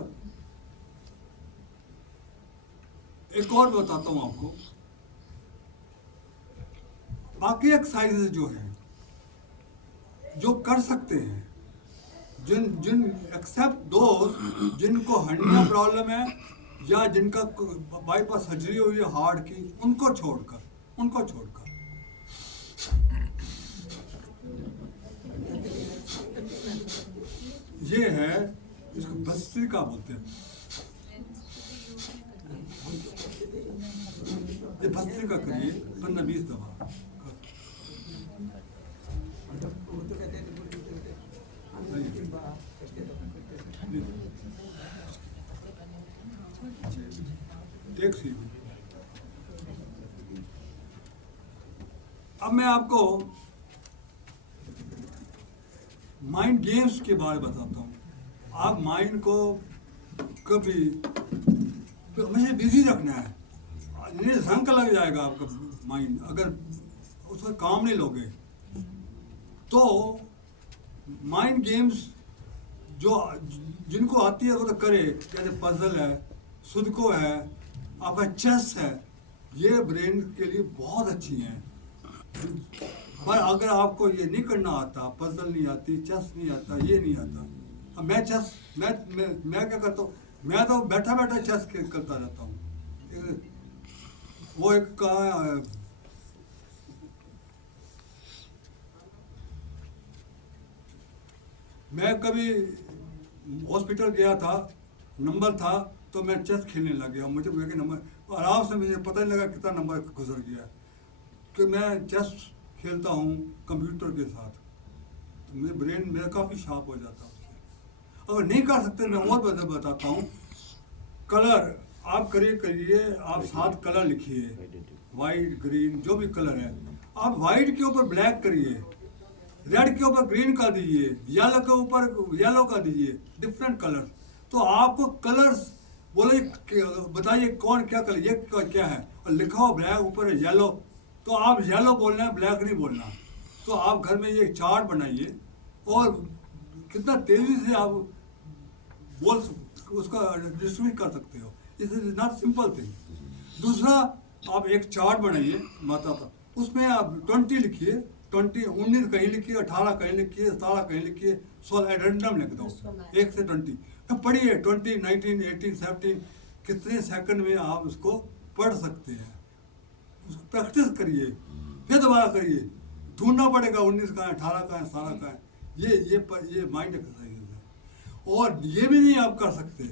एक और बताता हूं आपको, बाकी एक्सरसाइजेज जो हैं जो कर सकते हैं, जिन जिन एक्सेप्ट दोस्त जिनको हड्डियां प्रॉब्लम है या जिनका बाईपास सर्जरी हुई है हार्ट की, उनको छोड़कर ये है, इसको भस्त्रिका बोलते हैं, ये भस्त्रिका करिए 15-20 दफा। अब मैं आपको माइंड गेम्स के बारे में बताता हूँ। आप माइंड को कभी हमेशा बिजी रखना है, नहीं जंग लग जाएगा आपका माइंड अगर उसका काम नहीं लोगे। तो माइंड गेम्स जो जिनको आती है वो तो करे, जैसे पजल है, सुडोकू है, आपका चेस है, ये ब्रेन के लिए बहुत अच्छी हैं। पर अगर आपको ये नहीं करना आता, पजल नहीं आती, चेस नहीं आता, ये नहीं आता, अब मैं चेस मैं क्या करता हूँ, मैं तो बैठा बैठा चेस करता रहता हूँ। वो एक का मैं कभी हॉस्पिटल गया था, नंबर था, तो मैं चेस खेलने लग गया। मुझे कि नंबर आराम से, मुझे पता नहीं लगा कितना नंबर गुजर गया, कि मैं चेस खेलता हूँ कंप्यूटर के साथ, तो मेरे ब्रेन मेरा काफ़ी शार्प हो जाता है उससे। अगर नहीं कर सकते, मैं और बताता हूँ, कलर आप करिए, आप 7 कलर लिखिए, वाइट ग्रीन जो भी कलर है, आप वाइट के ऊपर ब्लैक करिए, रेड के ऊपर ग्रीन कर दीजिए, येलो के ऊपर येलो कर दीजिए, डिफरेंट कलर। तो आपको कलर्स बोले बताइए कौन क्या कलर, ये क्या है, और लिखा हो ब्लैक ऊपर है येलो, तो आप येलो बोलना है, ब्लैक नहीं बोलना। तो आप घर में ये चार्ट बनाइए और कितना तेजी से आप बोल उसका डिस्ट्रीब्यूट कर सकते हो। It is not simple thing. दूसरा, आप एक चार्ट बनाइए माता का, उसमें आप 20 लिखिए, 19 कहीं लिखिए, 18 कहीं लिखिए, 17 कहीं लिखिए, 16 रैंडम लिख दो 1 से 20। तो पढ़िए 20, 19, 18, 17, कितने सेकंड में आप उसको पढ़ सकते हैं। उसको प्रैक्टिस करिए, फिर दोबारा करिए, ढूंढना पड़ेगा 19 का है, 18 का है, 17 का है। ये माइंड एक्सरसाइज है। और ये भी नहीं आप कर सकते,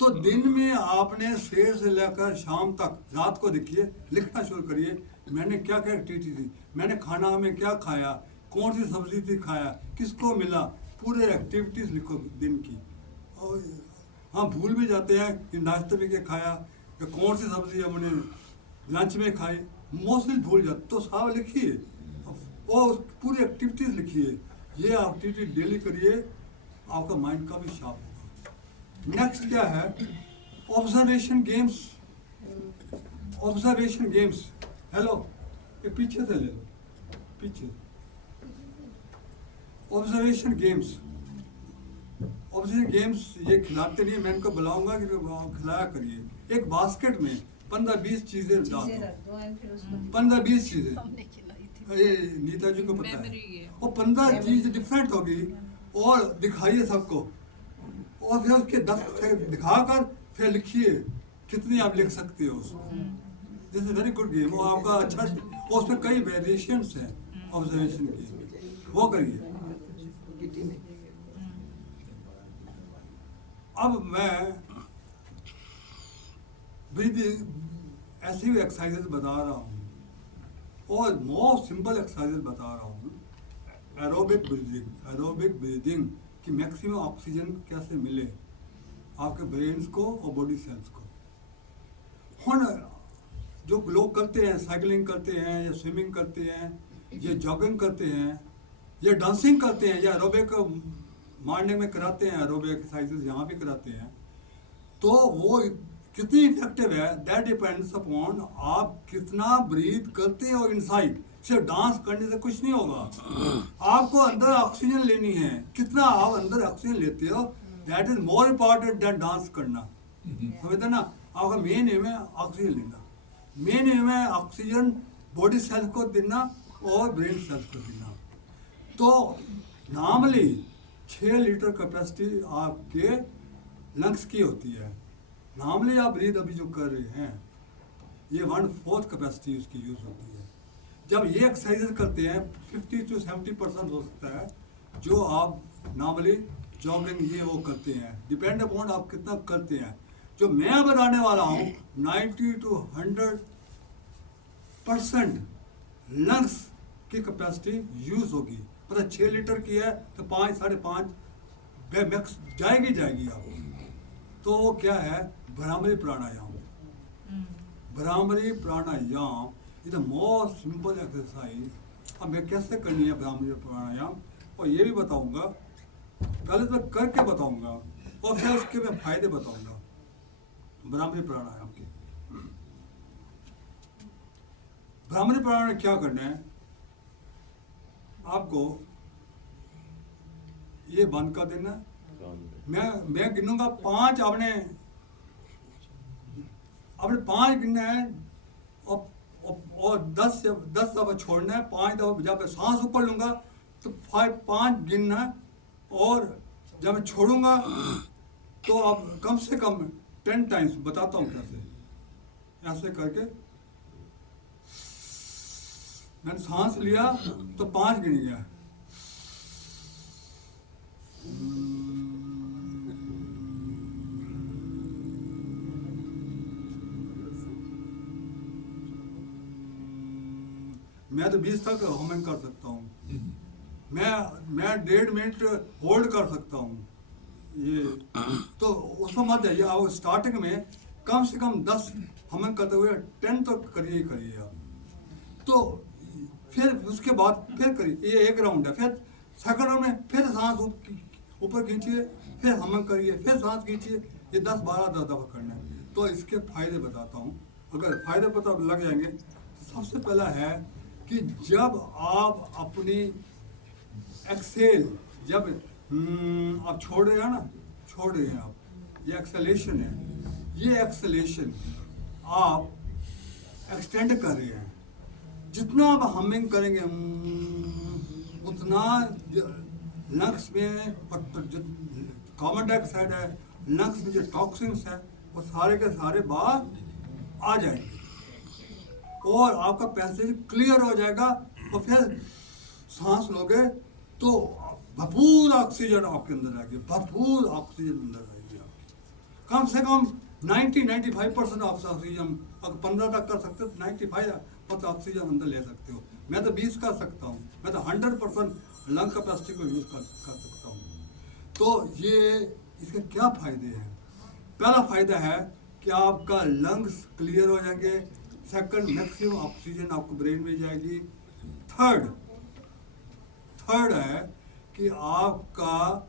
तो दिन में आपने सुबह से लेकर शाम तक, रात को देखिए, लिखना शुरू करिए, मैंने क्या क्या एक्टिविटी थी, मैंने खाना में क्या खाया, कौन सी सब्जी थी खाया, किसको मिला, पूरे एक्टिविटीज लिखो दिन की। और हाँ, भूल भी जाते हैं कि नाश्ते में क्या खाया या कौन सी सब्जी हमने लंच में खाई, मोस्टली भूल जाते, तो साहब लिखिए और पूरी एक्टिविटीज लिखिए। ये एक्टिविटी डेली करिए, आपका माइंड काफ़ी शार्प होगा। नेक्स्ट क्या है, observation games. Observation games, hello, ये पीछे से ले लो, पीछे। ऑब्जर्वेशन गेम्स, ऑब्जर्वेशन गेम्स ये खिलाते नहीं, मैं इनको बुलाऊंगा कि खिलाया करिए। एक बास्केट में 15-20 चीजें डाल दो, 15-20 चीजें, ये नीता जी को पता है, और 15 चीज डिफरेंट होगी, और दिखाइए सबको, और फिर उसके 10 दिखाकर फिर लिखिए कितनी आप लिख सकते हो उसको। This is very good game, वो आपका अच्छा, और उसमें कई वेरिएशंस हैं ऑब्जर्वेशन की, वो करिए। अब मैं ऐसी एक्सरसाइजेस बता रहा हूँ, और मोस्ट सिंपल एक्सरसाइजेस बता रहा हूँ। एरोबिक ब्रीदिंग कि मैक्सिमम ऑक्सीजन कैसे मिले आपके ब्रेन्स को और बॉडी सेल्स को। हुन जो लोग करते हैं, साइकिलिंग करते हैं या स्विमिंग करते हैं या जॉगिंग करते हैं या डांसिंग करते हैं या एरोबिक मॉर्निंग में कराते हैं, एरोबिक एक्सरसाइजेस यहाँ भी कराते हैं, तो वो कितनी इफेक्टिव है दैट डिपेंड्स अपॉन आप कितना ब्रीथ करते हो इनसाइड। सिर्फ डांस करने से कुछ नहीं होगा, आपको अंदर ऑक्सीजन लेनी है। कितना आप अंदर ऑक्सीजन लेते हो that is more important than dance करना। समझते ना? आपका मेन एम है ऑक्सीजन लेना, मेन एम है ऑक्सीजन बॉडी सेल्स को देना और ब्रेन सेल्स को देना। तो नॉर्मली 6 लीटर कैपेसिटी आपके लंग्स की होती है। नॉर्मली आप ब्रीथ अभी जो कर रहे हैं ये 1/4 कैपेसिटी उसकी यूज़ होती है। जब ये एक्सरसाइजेस करते हैं 50 to 70% हो सकता है जो आप नॉर्मली जॉगिंग ये वो करते हैं, डिपेंड अपॉन आप कितना करते हैं। जो मैं बताने वाला हूँ 90 to 100% लंग्स की कैपेसिटी यूज़ होगी। मतलब 6 लीटर की है तो 5 5.5 मैक्स जाएगी आप। तो वो क्या है? Bhramari pranayama. Bhramari pranayama is the most simple exercise. अब मैं कैसे करनी है भ्रामरी प्राणायाम और ये भी बताऊंगा। पहले तो मैं करके बताऊंगा और फिर उसके मैं फायदे बताऊंगा भ्रामरी प्राणायाम के। भ्रामरी प्राणायाम क्या करना है आपको, ये बंद कर देना। मैं गिनूंगा 5, आपने 5 गिनना है और 10 दफा छोड़ना है। 5 दफा जब मैं सांस ऊपर लूंगा तो 5 गिनना है और जब मैं छोड़ूंगा तो आप कम से कम 10 टाइम्स बताता हूँ कैसे। ऐसे करके मैंने सांस लिया तो 5 गिन गया। मैं तो 20 तक होमिंग कर सकता हूँ। मैं 1.5 मिनट होल्ड कर सकता हूँ। ये तो उसमें मत जाइए आप। स्टार्टिंग में कम से कम 10 होमिंग करते हुए 10 तो करिए आप। तो फिर उसके बाद फिर करिए, ये एक राउंड है। फिर सेकंड राउंड में फिर सांस ऊपर खींचिए, फिर होमिंग करिए, फिर सांस खींचिए। ये 10-12 दफा करना है। तो इसके फायदे बताता हूँ। अगर फायदे पता लग जाएंगे तो सबसे पहला है कि जब आप अपनी एक्सेल जब आप छोड़ रहे हैं ना, छोड़ रहे हैं आप, ये एक्सेलेशन है। ये एक्सेलेशन आप एक्सटेंड कर रहे हैं। जितना आप हमिंग करेंगे उतना लंग्स में कार्बन डाइऑक्साइड है, लंग्स में जो टॉक्सिन्स है वो सारे के सारे बाहर आ जाएंगे और आपका पैसेज क्लियर हो जाएगा। और फिर सांस लोगे तो भरपूर ऑक्सीजन आपके अंदर आएगी, भरपूर ऑक्सीजन अंदर आएगी आपकी। कम से कम 90-95% ऑक्सीजन, अगर 15 तक कर सकते हो तो 95% ऑक्सीजन अंदर ले सकते हो। मैं तो 20 कर सकता हूँ। मैं तो 100% लंग कैपेसिटी को यूज़ कर सकता हूँ। तो ये इसके क्या फ़ायदे हैं? पहला फ़ायदा है कि आपका लंग्स क्लियर हो जाएंगे। सेकंड, मैक्सिमम ऑक्सीजन आपको ब्रेन में जाएगी। थर्ड है कि आपका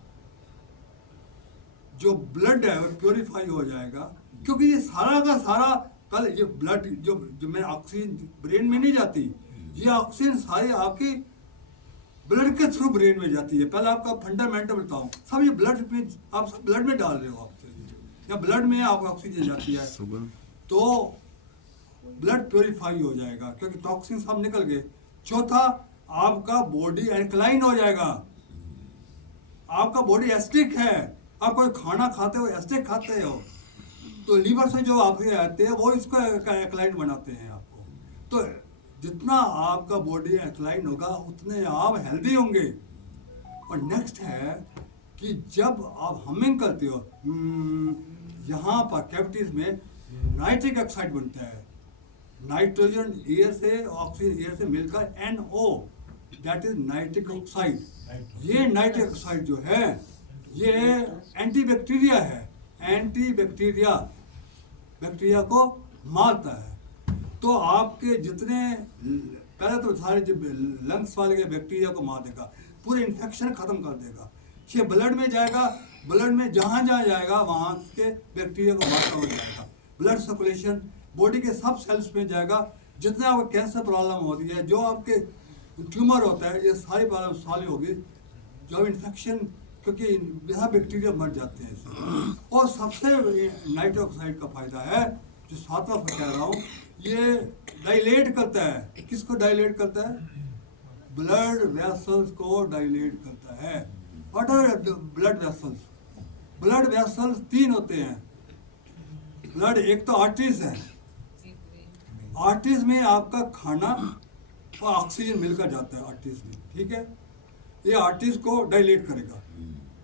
जो ब्लड है वो प्योरीफाई हो जाएगा। क्योंकि ये सारा का सारा कल ये ब्लड जो मैं ऑक्सीजन ब्रेन में नहीं जाती, ये ऑक्सीजन सारी आपकी ब्लड के थ्रू ब्रेन में जाती है। पहले आपका फंडामेंटल बताऊं, सब ये ब्लड में, आप सब ब्लड में डाल रहे हो ऑक्सीजन, या ब्लड में आप ऑक्सीजन जाती है तो ब्लड प्योरीफाई हो जाएगा क्योंकि टॉक्सिन सब निकल गए। चौथा, आपका बॉडी एल्कलाइन हो जाएगा। आपका बॉडी एसिडिक है, आप कोई खाना खाते हो एसिडिक खाते हो तो लीवर से जो आपके आते हैं वो इसको एल्कलाइन बनाते हैं आपको। तो जितना आपका बॉडी एल्कलाइन होगा उतने आप हेल्दी होंगे। और नेक्स्ट है कि जब आप हमिंग करते हो यहाँ पर कैविटीज में नाइट्रिक ऑक्साइड बनता है। नाइट्रोजन एयर से ऑक्सीजन एयर से मिलकर NO, that is nitric oxide. ये नाइट्रिक ऑक्साइड जो है ये एंटीबैक्टीरिया है। बैक्टीरिया को मारता है। तो आपके जितने पहले तो सारे लंग्स वाले के बैक्टीरिया को मार देगा, पूरे इन्फेक्शन खत्म कर देगा। ये ब्लड में जाएगा, ब्लड में जहाँ जहाँ जाएगा वहाँ के बैक्टीरिया को मारता हुआ जाएगा। ब्लड सर्कुलेशन बॉडी के सब सेल्स में जाएगा। जितने आपको कैंसर प्रॉब्लम होती है, जो आपके ट्यूमर होता है, ये सारी प्रॉब्लम सॉल्व होगी। जो इन्फेक्शन, क्योंकि यहाँ बैक्टीरिया मर जाते हैं इससे। और सबसे नाइट्रस ऑक्साइड का फायदा है, जो सातवां कह रहा हूँ, ये डायलेट करता है। किसको डायलेट करता है? ब्लड वेसल्स को डायलेट करता है। What are blood vessels? Blood vessels 3 होते हैं। ब्लड, एक तो आर्टरीज है, आर्टरीज में आपका खाना और ऑक्सीजन मिलकर जाता है आर्टरीज में, ठीक है। ये आर्टरीज को डायलेट करेगा।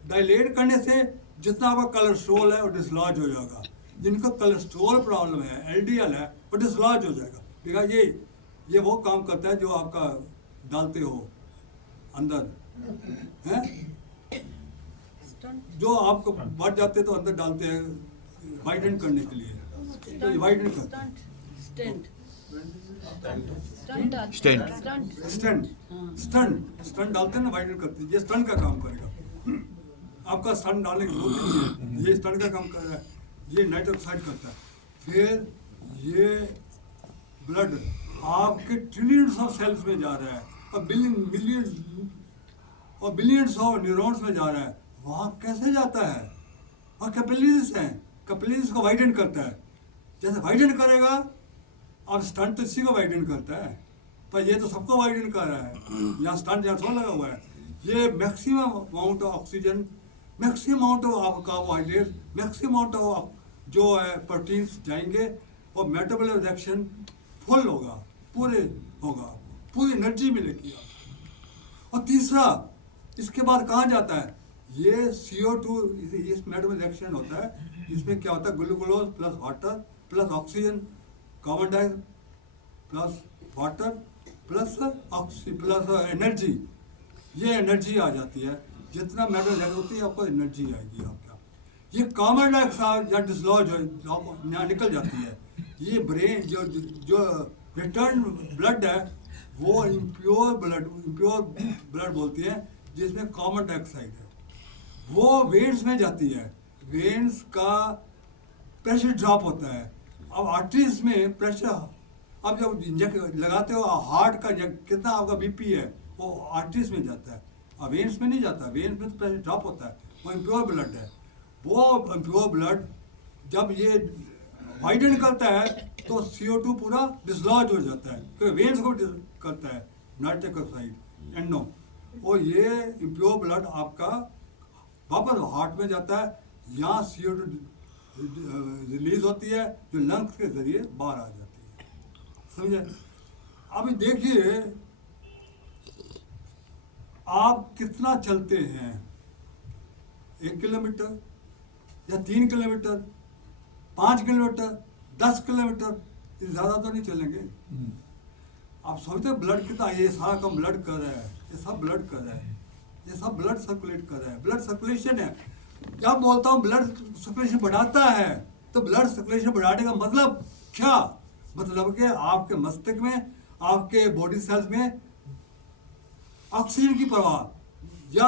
डायलेट करने से जितना आपका कोलेस्ट्रॉल है वो डिसलॉज हो जाएगा। जिनको कोलेस्ट्रॉल प्रॉब्लम है, एलडीएल है, वो डिसलॉज हो जाएगा। ठीक है, ये वो काम करता है जो आपका डालते हो अंदर, हैं, जो आपको बढ़ जाते तो अंदर डालते हैं वाइडन करने के लिए। तो वाइडन करता है स्टंट डालते हैं ना, वाइडन करते हैं। ये स्टंट का काम करेगा। आपका स्टंट डालने की जरूरत नहीं है, ये स्टंट का काम कर रहा है। ये नाइट्रस ऑक्साइड करता है। फिर ये ब्लड आपके ट्रिलियंस ऑफ सेल्स में जा रहा है और बिलियंस ऑफ न्यूरॉन्स में जा रहा है। वहाँ कैसे जाता है? और कैपिलरीज हैं, कैपिलरीज को वाइडन करता है। जैसे वाइडन करेगा, अब स्टंट तो इसी को वाइडन करता है, पर ये तो सबको वाइडन कर रहा है। यहाँ स्टंट यहाँ थोड़ा लगा हुआ है। ये maximum amount of oxygen, maximum amount of carbohydrate, maximum amount of जो है प्रोटीन्स जाएंगे और मेटाबॉलिक रिएक्शन फुल होगा, पूरे होगा, पूरी एनर्जी मिलेगी। और तीसरा, इसके बाद कहाँ जाता है? ये CO2, इस मेटाबॉलिक रिएक्शन होता है। इसमें क्या होता है? Glucose plus water plus oxygen, carbon dioxide plus water plus energy. ये एनर्जी आ जाती है। जितना मेटाबॉलिक रिएक्शन होती है, आपको एनर्जी आएगी आपका। ये कार्बन डाइऑक्साइड या डिसलॉज निकल जाती है। ये ब्रेन जो रिटर्न ब्लड है, वो इम्प्योर ब्लड बोलती है, जिसमें कार्बन डाइऑक्साइड है। वो वेन्स में जाती है। वेन्स का प्रेशर ड्रॉप होता है। अब आर्टरीज में प्रेशर, अब जब इंजेक्शन लगाते हो हार्ट का, कितना आपका बीपी है, वो आर्टरीज में जाता है, अब वेन्स में नहीं जाता। वेन्स में तो प्रेशर ड्रॉप होता है, वो इम्प्योर ब्लड है। वो इम्प्योर ब्लड जब ये वाइडन करता है तो CO2 पूरा डिसलॉज हो जाता है, क्योंकि वेन्स को करता है नाइट्रस ऑक्साइड, NO। और ये इम्प्योर ब्लड आपका वापस हार्ट में जाता है। यहाँ CO2 रिलीज होती है, जो लंग्स के जरिए बाहर आ जाती है। समझे? अभी देखिए आप कितना चलते हैं, 1 किलोमीटर या 3 किलोमीटर, 5 किलोमीटर, 10 किलोमीटर, ज़्यादा तो नहीं चलेंगे। आप समझते ब्लड कितना, ये सारा काम ब्लड कर रहा है, ये सब ब्लड कर रहा है, ये सब ब्लड सर्कुलेट कर रहा है। ब्लड सर्कुलेशन है। जब बोलता हूँ ब्लड सर्कुलेशन बढ़ाता है, तो ब्लड सर्कुलेशन बढ़ाने का मतलब क्या? मतलब कि आपके मस्तिष्क में, आपके बॉडी सेल्स में ऑक्सीजन की प्रवाह या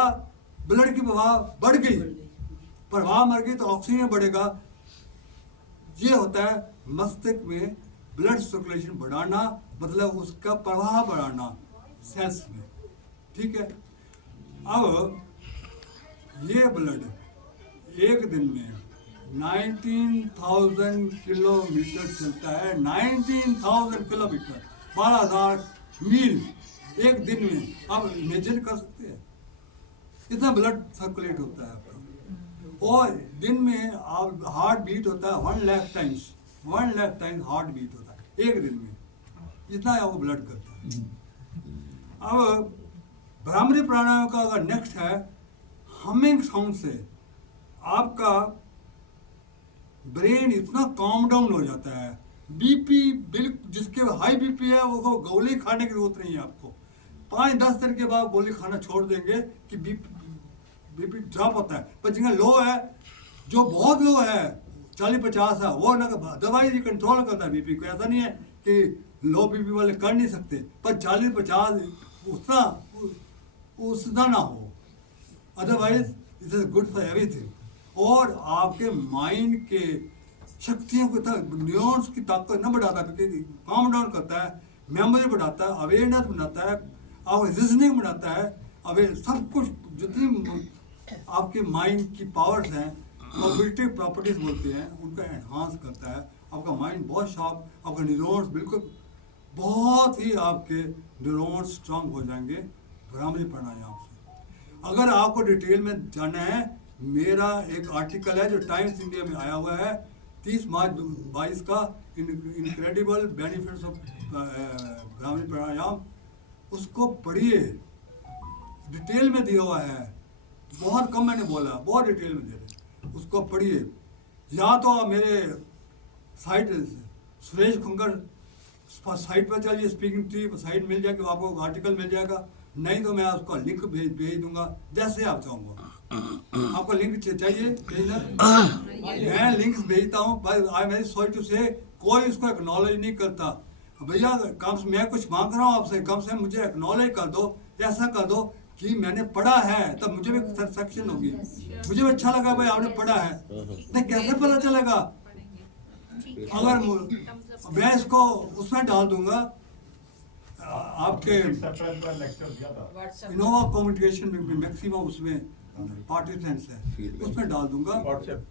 ब्लड की प्रवाह बढ़ गई, प्रवाह मर गई तो ऑक्सीजन बढ़ेगा। ये होता है मस्तिष्क में ब्लड सर्कुलेशन बढ़ाना, मतलब उसका प्रवाह बढ़ाना सेल्स में। ठीक है। अब ये ब्लड एक दिन में 19,000 किलोमीटर चलता है। 19,000 किलोमीटर, 12,000 मील एक दिन में। आप इमेजिन कर सकते हैं इतना ब्लड सर्कुलेट होता है आपका। और दिन में आप हार्ट बीट होता है 1 lakh times, 1 lakh times heart beat होता है एक दिन में, जितना आपको ब्लड करता है। अब भ्रामरी प्राणायाम का अगर नेक्स्ट है, हमिंग साउंड से आपका ब्रेन इतना काम डाउन हो जाता है। बीपी बिल्कुल, जिसके हाई बीपी है वो गोली खाने की जरूरत नहीं है आपको। 5-10 दिन के बाद गोली खाना छोड़ देंगे कि बीपी ड्रॉप होता है। पर जिनका लो है, जो बहुत लो है 40-50 है, वो ना दवाई कंट्रोल करता है बीपी को। ऐसा नहीं है कि लो बीपी वाले कर नहीं सकते, पर 40-50 उतना ना हो, otherwise it is good for everything. और आपके माइंड के शक्तियों को, न्यूरॉन्स की ताकत न बढ़ाता है, काम डाउन करता है, मेमोरी बढ़ाता है, अवेयरनेस बढ़ाता है, आपका रीजनिंग बढ़ाता है, अवेयर सब कुछ जितनी आपके माइंड की पावर्स हैं, कॉग्निटिव प्रॉपर्टीज बोलते हैं, उनका एनहांस करता है। आपका माइंड बहुत शार्प, आपका न्यूरॉन्स बिल्कुल बहुत ही आपके न्यूरॉन्स स्ट्रांग हो जाएंगे भ्रामरी प्राणायाम से। अगर आपको डिटेल में जानना है, मेरा एक आर्टिकल है जो टाइम्स इंडिया में आया हुआ है 30 मार्च 22 का, इनक्रेडिबल बेनिफिट्स ऑफ भ्रामरी प्राणायाम, उसको पढ़िए, डिटेल में दिया हुआ है, बहुत कम मैंने बोला, बहुत डिटेल में दे रहे, उसको पढ़िए। या तो आप मेरे साइट सुरेश खुंगर साइट पर चलिए, स्पीकिंग ट्री साइट मिल जाएगी, आपको आर्टिकल मिल जाएगा, नहीं तो मैं उसका लिंक भेज दूंगा, जैसे आप चाहूँगा। आपको लिंक चाहिए भेजना, मैं लिंक्स भेजता हूँ। आई वेरी सॉरी टू से, कोई इसको एक्नॉलेज नहीं करता। भैया कम से मैं कुछ मांग रहा हूँ आपसे, कम से कम मुझे एक्नॉलेज कर दो, ऐसा कर दो कि मैंने पढ़ा है, तब मुझे भी सेटिस्फेक्शन होगी, मुझे भी अच्छा लगा भाई आपने पढ़ा है। नहीं कैसे पता चलेगा? अगर मैं इसको उसमें डाल दूंगा आपके इनोवा कम्युनिकेशन में मैक्सिमम उसमें पार्टिसिपेंट्स है, उसमें डाल दूंगा। व्हाट्सएप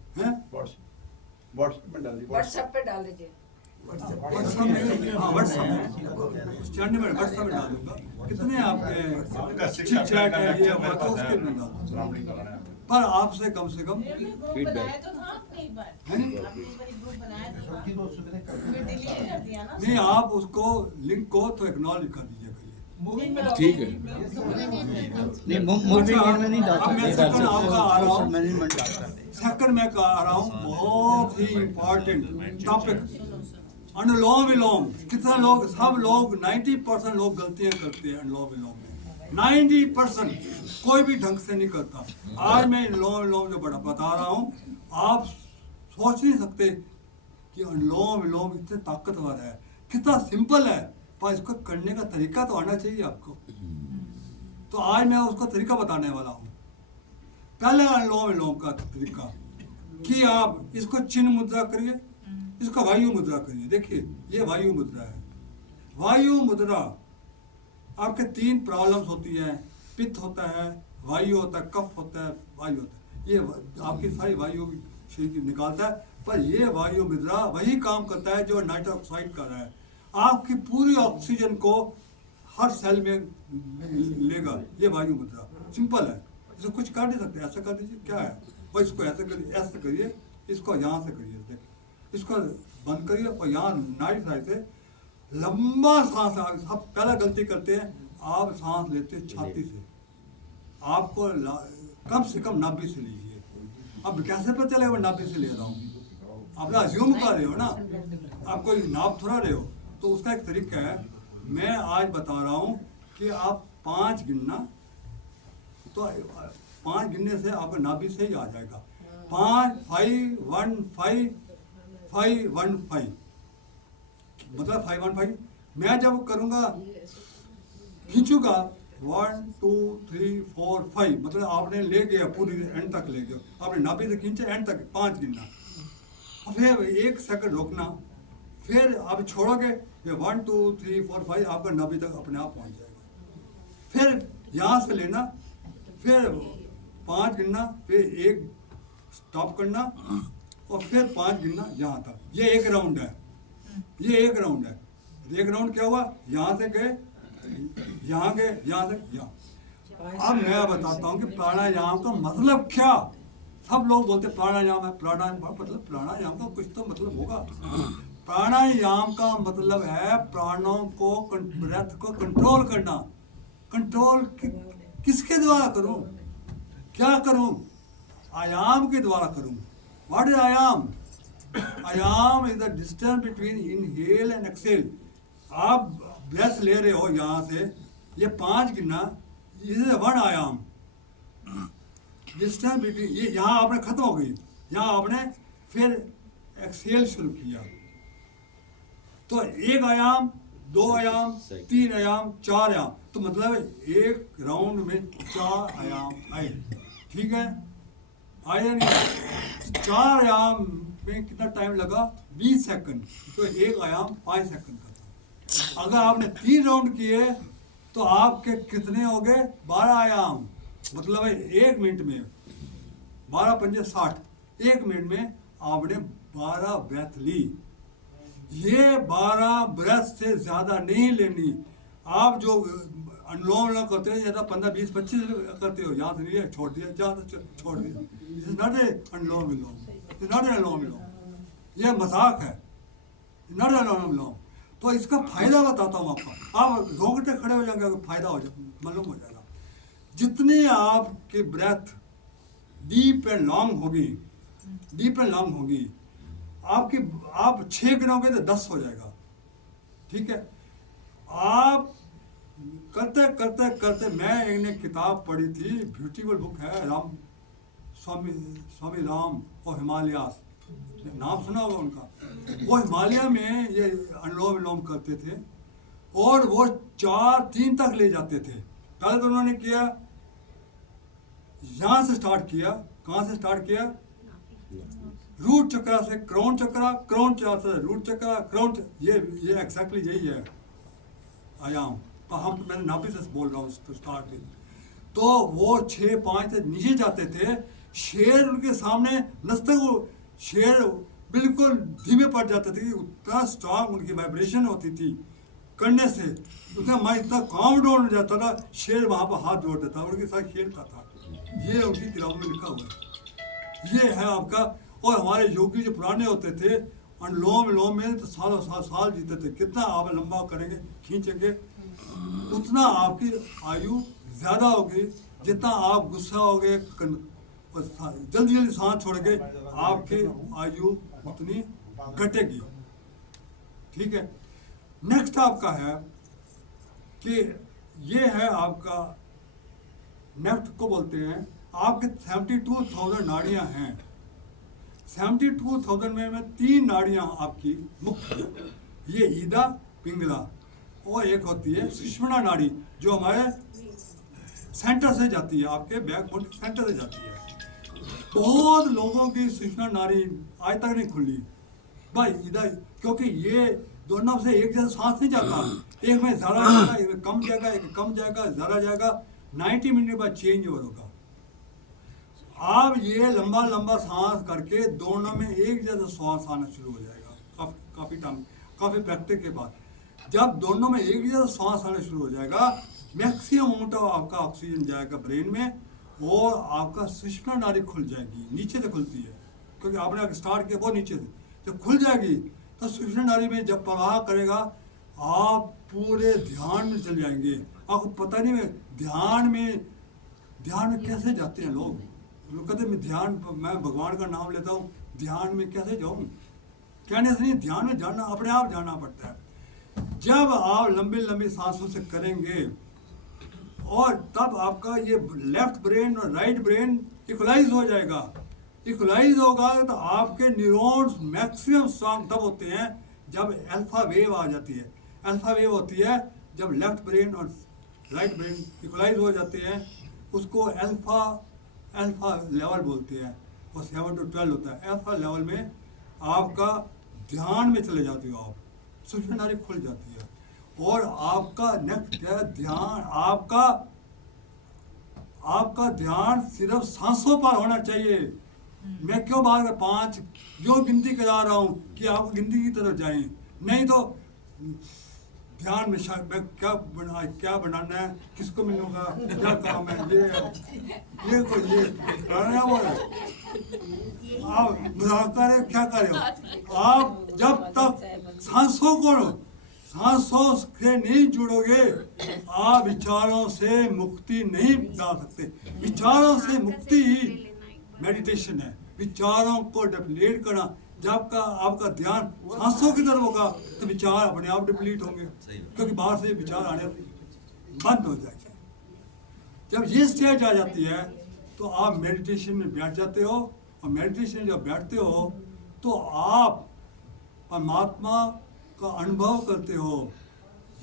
पे डाल दीजिए। व्हाट्सएप में डाल दूंगा। कितने आपके चिट चैट है ये हुआ तो उसके में डाल दूंगा, पर आपसे कम नहीं, आप उसको लिंक को तो एक्नॉलेज कर दीजिएगा, ठीक है। नहीं मूविंग में नहीं डालता। अब मैं सेकंड आपका आ रहा हूँ, सेकंड में आ रहा हूँ, बहुत ही इम्पोर्टेंट टॉपिक, अनुलोम विलोम। कितना लोग, सब लोग 90% लोग गलतियां करते हैं अनुलोम विलोम में, 90% कोई भी ढंग से नहीं करता। आज मैं अनुलोम विलोम जो बड़ा बता रहा हूँ, आप सोच नहीं सकते कि अनुलोम विलोम इतने ताकतवर है, कितना सिंपल है, पर इसको करने का तरीका तो आना चाहिए आपको। तो आज मैं उसका तरीका बताने वाला हूँ। पहले अनुलोम विलोम का तरीका कि आप इसको चिन्ह मुद्रा करिए, इसका वायु मुद्रा करिए। देखिए ये वायु मुद्रा है। वायु मुद्रा, आपके 3 प्रॉब्लम्स होती हैं, पित्त होता है, वायु होता है, कफ होता है, वायु होता है, ये आपकी सारी वायु शरीर की निकालता है। पर ये वायु मुद्रा वही काम करता है जो नाइट्रस ऑक्साइड कर रहा है, आपकी पूरी ऑक्सीजन को हर सेल में लेगा। ये वायु मुद्रा सिंपल है, इसको कुछ कर नहीं सकते, ऐसा कर दीजिए, क्या है और इसको ऐसे करिए, ऐसे करिए, इसको यहाँ से करिए, देखिए इसको बंद करिए और यहाँ नाइट साइड से लंबा सांस। आप पहला गलती करते हैं, आप सांस लेते छाती से, आपको कम से कम नाभि से लीजिए। अब कैसे पता चलेगा मैं नाभि से ले रहा हूँ? आप अज्यूम कर रहे हो ना, आप कोई नाप थोड़ा रहे हो। तो उसका एक तरीका है, मैं आज बता रहा हूँ कि आप 5 गिनना, तो 5 गिनने से आपका नाभि से ही आ जाएगा। 5 5 1 5 5 1 5, मतलब 5 1 5। मैं जब करूँगा, खींचूगा 1 2 3 4 5, मतलब आपने ले गया पूरी एंड तक ले गया, आपने नाभि से खींचे एंड तक 5 गिनना, और फिर 1 सेकंड रोकना, फिर आप छोड़ोगे, ये 1 2 3 4 5 आपका नाभि तक अपने आप पहुंच जाएगा। फिर यहाँ से लेना, फिर 5 गिनना, फिर 1 स्टॉप करना, और फिर 5 गिनना यहाँ तक। ये 1 राउंड है, ये 1 राउंड है। 1 राउंड क्या हुआ? यहाँ से गए, यहाँ गए, यहाँ से यहाँ। अब मैं बताता हूँ कि प्राणायाम का मतलब क्या। सब लोग बोलते प्राणायाम है, प्राणायाम मतलब, प्राणायाम का कुछ तो मतलब होगा। प्राणायाम का मतलब है प्राणों को, ब्रेथ को कंट्रोल करना। कंट्रोल किसके द्वारा करूं, क्या करूं? आयाम के द्वारा करूं। What is ayam? Ayam is the distance between inhale and exhale. आप ब्रेथ ले रहे हो यहाँ से, ये 5 गिनना, इज 1 आयाम। डिस्टेंस बिटवीन, ये यहाँ आपने खत्म हो गई, यहाँ आपने फिर एक्सेल शुरू किया, तो 1 आयाम, 2 आयाम, 3 आयाम, 4 आयाम, तो मतलब 1 राउंड में 4 आयाम आए। ठीक है, आया नहीं। 4 आयाम में कितना टाइम लगा? 20 सेकंड। तो एक आयाम 5 सेकंड का था। अगर आपने 3 राउंड किए तो आपके कितने हो गए? 12 आयाम। मतलब है 1 मिनट में 12 पंजे 60, 1 मिनट में आपने 12 ब्रेथ ली। ये 12 ब्रेथ से ज्यादा नहीं लेनी। आप जो अनुलोम विलोम करते हो ज्यादा 15 20 25 करते हो, यहाँ से नहीं है, छोड़ दिया, जहाँ से छोड़ दिया। This is not a Anulom Vilom, this not a Anulom Vilom, ये मजाक है, नॉट ए अनुलोम विलोम। तो इसका फायदा बताता हूँ आपको। आप रोंगटे खड़े हो जाएंगे, फायदा हो जाए, मालूम हो जाएगा। जितनी आपकी ब्रेथ डीप एंड लॉन्ग होगी, डीप एंड लॉन्ग होगी, आपकी आप 6 गिनोगे तो 10 हो जाएगा। ठीक है, आप करते करते करते, मैं एक ने किताब पढ़ी थी, ब्यूटीफुल बुक है, राम स्वामी राम और हिमालयास, नाम सुना होगा उनका। वो हिमालय में ये अनुलोम विलोम करते थे और वो 4-3 तक ले जाते थे। पहले तो उन्होंने किया, यहाँ से स्टार्ट किया। कहाँ से स्टार्ट किया? रूट चक्र से क्राउन चक्र, क्राउन चक्र से रूट चक्र, क्राउन, ये एक्जैक्टली यही है आयाम। तो मैंने नाभि से बोल रहा हूँ तो स्टार्ट में। तो वो 6-5 से नीचे जाते थे। शेर उनके सामने नचते हुए, शेर बिल्कुल धीमे पड़ जाते थे। उतना स्ट्रांग उनकी वाइब्रेशन होती थी करने से, उतना मैं इतना काम डाउन हो जाता था। शेर वहाँ पर हाथ जोड़ देता, उनके साथ खेलता था। ये उनकी किताबों में लिखा हुआ है। ये है आपका। और हमारे योगी जो पुराने होते थे, अनुलोम विलोम में तो सालों साल जीते थे। कितना आप लंबा करेंगे, खींचेंगे, उतना आपकी आयु ज्यादा होगी। जितना आप गुस्सा होगे, जल्दी जल्दी सांस छोड़ोगे, आपकी आयु उतनी घटेगी। ठीक है, नेक्स्ट आपका है कि ये है आपका, नेक्स्ट को बोलते हैं आपके 72,000 नाड़ियां हैं। 72,000 में 3 नाड़ियां आपकी मुख्य है। ये ईदा, पिंगला, और एक होती है सुषुम्ना नाड़ी, जो हमारे सेंटर से जाती है, आपके बैकबोन सेंटर से जाती है। बहुत लोगों की सुषुम्ना नाड़ी आज तक नहीं खुली भाई, इधर, क्योंकि ये दोनों से एक जैसा सांस नहीं जाता। एक में ज़्यादा जाएगा, एक में कम जाएगा, एक में कम जाएगा, ज़्यादा जाएगा। 90 मिनट के बाद चेंज होगा। आप ये लंबा लंबा सांस करके दोनों में एक जैसा सांस आना शुरू हो जाएगा। काफ़ी टाइम, काफ़ी प्रैक्टिस के बाद जब दोनों में एक जैसा सांस आना शुरू हो जाएगा, मैक्सिमम अमाउंट ऑफ आपका ऑक्सीजन जाएगा ब्रेन में, और आपका सुषुम्ना नाड़ी खुल जाएगी। नीचे से खुलती है, क्योंकि आपने स्टार्ट किया बहुत नीचे से, जब खुल जाएगी तो सुषुम्ना नाड़ी में जब प्रवाह करेगा, आप पूरे ध्यान में चले जाएंगे। आपको पता नहीं है ध्यान में कैसे जाते हैं लोग कहते मैं भगवान का नाम लेता हूँ, ध्यान में कैसे जाऊँ? कहने से नहीं, ध्यान में जाना, अपने आप जाना पड़ता है। जब आप लंबी लंबी सांसों से करेंगे, और तब आपका ये लेफ्ट ब्रेन और राइट ब्रेन इक्वलाइज हो जाएगा। इक्वलाइज होगा तो आपके न्यूरॉन्स मैक्सिमम स्ट्रांग तब होते हैं जब अल्फा वेव आ जाती है। अल्फा वेव होती है जब लेफ्ट ब्रेन और राइट ब्रेन इक्वलाइज हो जाते हैं, उसको अल्फा लेवल बोलते हैं, और 7 to 12 होता है। अल्फा लेवल में आपका ध्यान में चले जाते हो आप, सुषुम्ना नाड़ी खुल जाती है, और आपका नेक्स्ट है ध्यान। आपका ध्यान सिर्फ सांसों पर होना चाहिए। मैं क्यों बात कर 5 जो गिनती करा रहा हूँ कि आप गिनती की तरफ जाएं, नहीं तो ध्यान में क्या बनाना है, किसको मिलूंगा, क्या काम है, ये प्राणायाम हो रहा है। आप मजाक कर रहे हो, क्या कर रहे हो? आप जब तक सांसों से नहीं जुड़ोगे, आप विचारों से मुक्ति नहीं ला सकते। विचारों से मुक्ति ही मेडिटेशन है। विचारों को डिप्लीट करना, जब का आपका ध्यान सांसों की तरफ होगा तो विचार अपने आप डिप्लीट होंगे, क्योंकि बाहर से विचार आने बंद हो जाएंगे। जब ये स्टेज आ जाती है तो आप मेडिटेशन में बैठ जाते हो, और मेडिटेशन जब बैठते हो तो आप परमात्मा का अनुभव करते हो।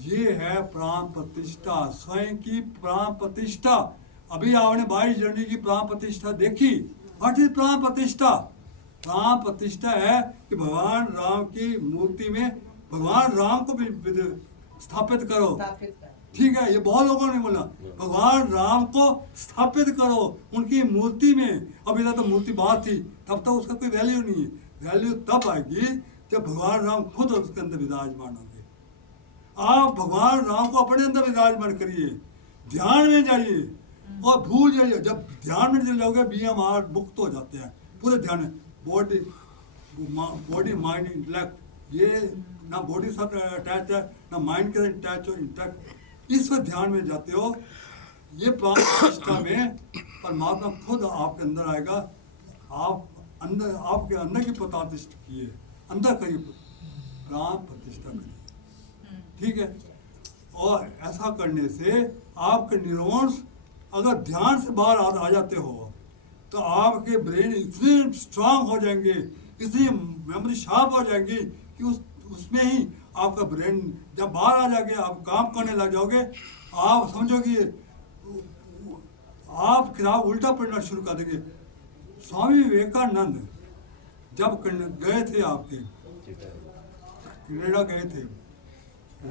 ये है प्राण प्रतिष्ठा, स्वयं की प्राण प्रतिष्ठा। अभी आपने 22 जनवरी की प्राण प्रतिष्ठा देखी, व्हाट इज प्राण प्रतिष्ठा? प्राण प्रतिष्ठा है कि भगवान राम की मूर्ति में भगवान राम को भी स्थापित करो। स्थापित कर। ठीक है, ये बहुत लोगों ने बोला भगवान राम को स्थापित करो उनकी मूर्ति में। अब इधर तो मूर्ति बाहर थी, तब तक उसका कोई वैल्यू नहीं है। वैल्यू तब आएगी जब भगवान राम खुद उसके अंदर विराजमान होंगे। आप भगवान राम को अपने अंदर विराजमान करिए, ध्यान में जाइए और भूल जाइए। जब ध्यान में चले जाओगे बीएमआर मुक्त हो जाते हैं पूरे ध्यान में। बॉडी माइंड इंटेलेक्ट, ये ना बॉडी साथ अटैच है ना माइंड के अटैच हो इंटेलेक्ट, इस पर ध्यान में जाते हो। ये प्राण प्रतिष्ठा में परमात्मा खुद आपके अंदर आएगा। आप अंदर, आपके अंदर की प्रतिष्ठा कीजिए, अंदर करिए, प्राण प्रतिष्ठा करिए। ठीक है, और ऐसा करने से आपके न्यूरॉन्स अगर ध्यान से बाहर आ जाते हो तो आपके ब्रेन इतने स्ट्रांग हो जाएंगे, इतनी मेमोरी शार्प हो जाएंगी कि उसमें ही आपका ब्रेन जब बाहर आ जाएंगे आप काम करने लग जाओगे। आप समझोगे आप किताब उल्टा पढ़ना शुरू कर देंगे। स्वामी विवेकानंद जब गए थे आपके कनाडा गए थे,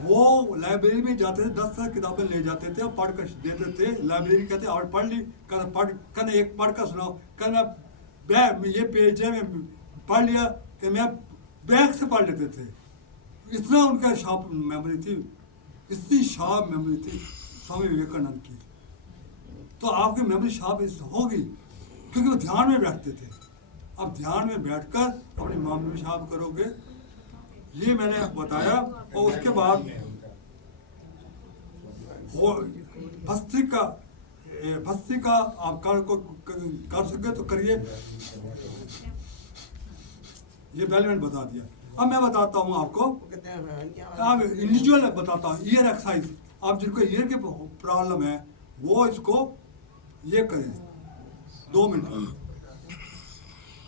वो लाइब्रेरी में जाते थे, 10 किताबें ले जाते थे और पढ़ कर देते थे। लाइब्रेरी कहते और पढ़ ली, कहते एक पढ़ कर सुनाओ, कहना ये पेज है मैं पढ़ लिया, कि मैं बैग से पढ़ लेते थे। इतना उनका शार्प मेमोरी थी, इतनी शार्प मेमोरी थी स्वामी विवेकानंद की। तो आपकी मेमोरी शार्प होगी क्योंकि वो ध्यान में बैठते थे। अब ध्यान में बैठकर अपनी मेमोरी शार्प करोगे, ये मैंने बताया। और उसके बाद वो भस्त्रिका आप कर सके तो करिए। ये पहले मैंने बता दिया। अब मैं बताता हूँ आपको, अब इंडिविजुअल बताता हूँ ईयर एक्सरसाइज। आप जिनको ईयर के प्रॉब्लम है वो इसको ये करें 2 मिनट।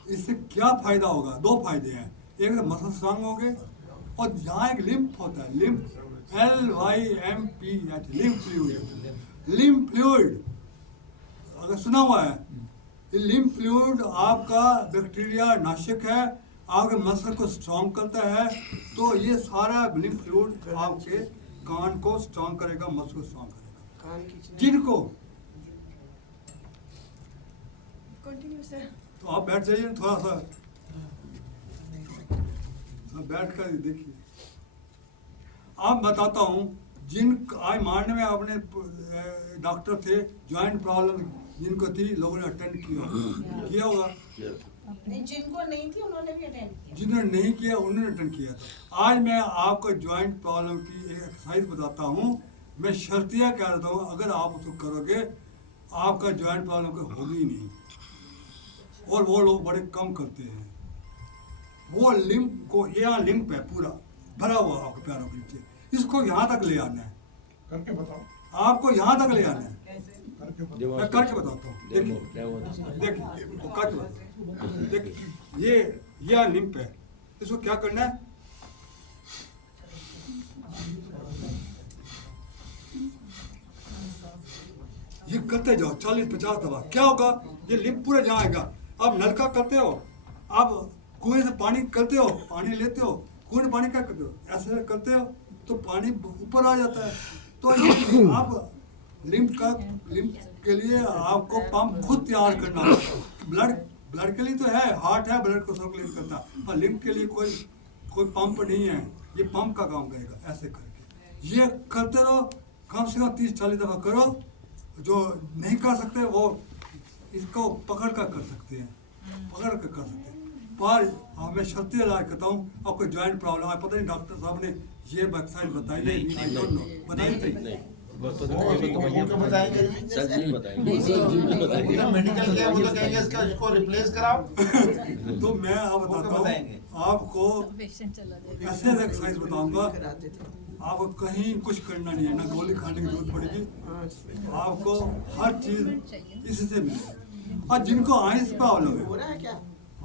इससे क्या फायदा होगा? 2 फायदे हैं। एक तो मसल स्ट्रांग होंगे और यहाँ एक लिम्फ होता है, lymph LYMPH, lymph fluid. Lymph fluid अगर सुना हुआ है, ये लिम्फ फ्लूइड आपका बैक्टीरिया नाशक है, आपके मसल को स्ट्रांग करता है। तो ये सारा लिम्फ फ्लूइड आपके कान को स्ट्रांग करेगा, मसल को स्ट्रांग करेगा। जिनको तो आप बैठ जाइए थोड़ा सा, बैठ कर देखिए। आप बताता हूँ जिन आज मारने में अपने डॉक्टर थे, ज्वाइंट प्रॉब्लम जिनको थी, लोगों ने अटेंड किया होगा। जिनको नहीं थी उन्होंने भी अटेंड किया, जिन्होंने नहीं किया उन्होंने अटेंड किया था। आज मैं आपको ज्वाइंट प्रॉब्लम की एक एक्सरसाइज बताता हूँ। मैं शर्तिया कह देता हूँ, अगर आप उसको करोगे आपका ज्वाइंट प्रॉब्लम कोई होगी ही नहीं। और वो लोग बड़े कम करते हैं। वो लिम्फ को, यहाँ लिम्फ है पूरा भरा हुआ आपके पैरों के नीचे, इसको यहाँ तक ले आना है। करके बताओ। आपको यहाँ तक ले आना है। करके बताओ। मैं करके बताता हूँ। देखिए वो करके बताता हूँ। देखिए ये लिम्फ है, इसको क्या करना है? ये करते जाओ 40-50 दफा। क्या होगा? ये लिम्फ पूरा जहाँ आएगा। आप नलका करते हो, आप कुएं से पानी करते हो, पानी लेते हो, कुएं में पानी क्या करते हो? ऐसे करते हो तो पानी ऊपर आ जाता है। तो ये आप लिम्फ के लिए आपको पंप खुद तैयार करना होगा। ब्लड के लिए तो है, हार्ट है, ब्लड को सर्कुलेट करता है, और लिम्फ के लिए कोई पंप नहीं है। ये पंप का काम करेगा। ऐसे करके ये करते रहो, कम से कम 30-40 दफा करो। जो नहीं कर सकते वो इसको पकड़ कर सकते हैं, पकड़ कर सकते हैं। पर मैं शर्ती इलाज करता हूँ। आपको जॉइंट प्रॉब्लम है, पता नहीं डॉक्टर साहब ने ये एक्सरसाइज बताई है, आई डोंट नो, बताई थी। मेडिकल क्या वो तो कहेंगे इसको रिप्लेस कराओ। तो मैं आप बताता हूँ आपको ऐसे एक्सरसाइज बताऊंगा। आपको कहीं कुछ करना नहीं है, ना गोली खाने की जरूरत पड़ेगी। आपको हर चीज इससे मिलेगी। और जिनको आइस प्रॉब्लम है,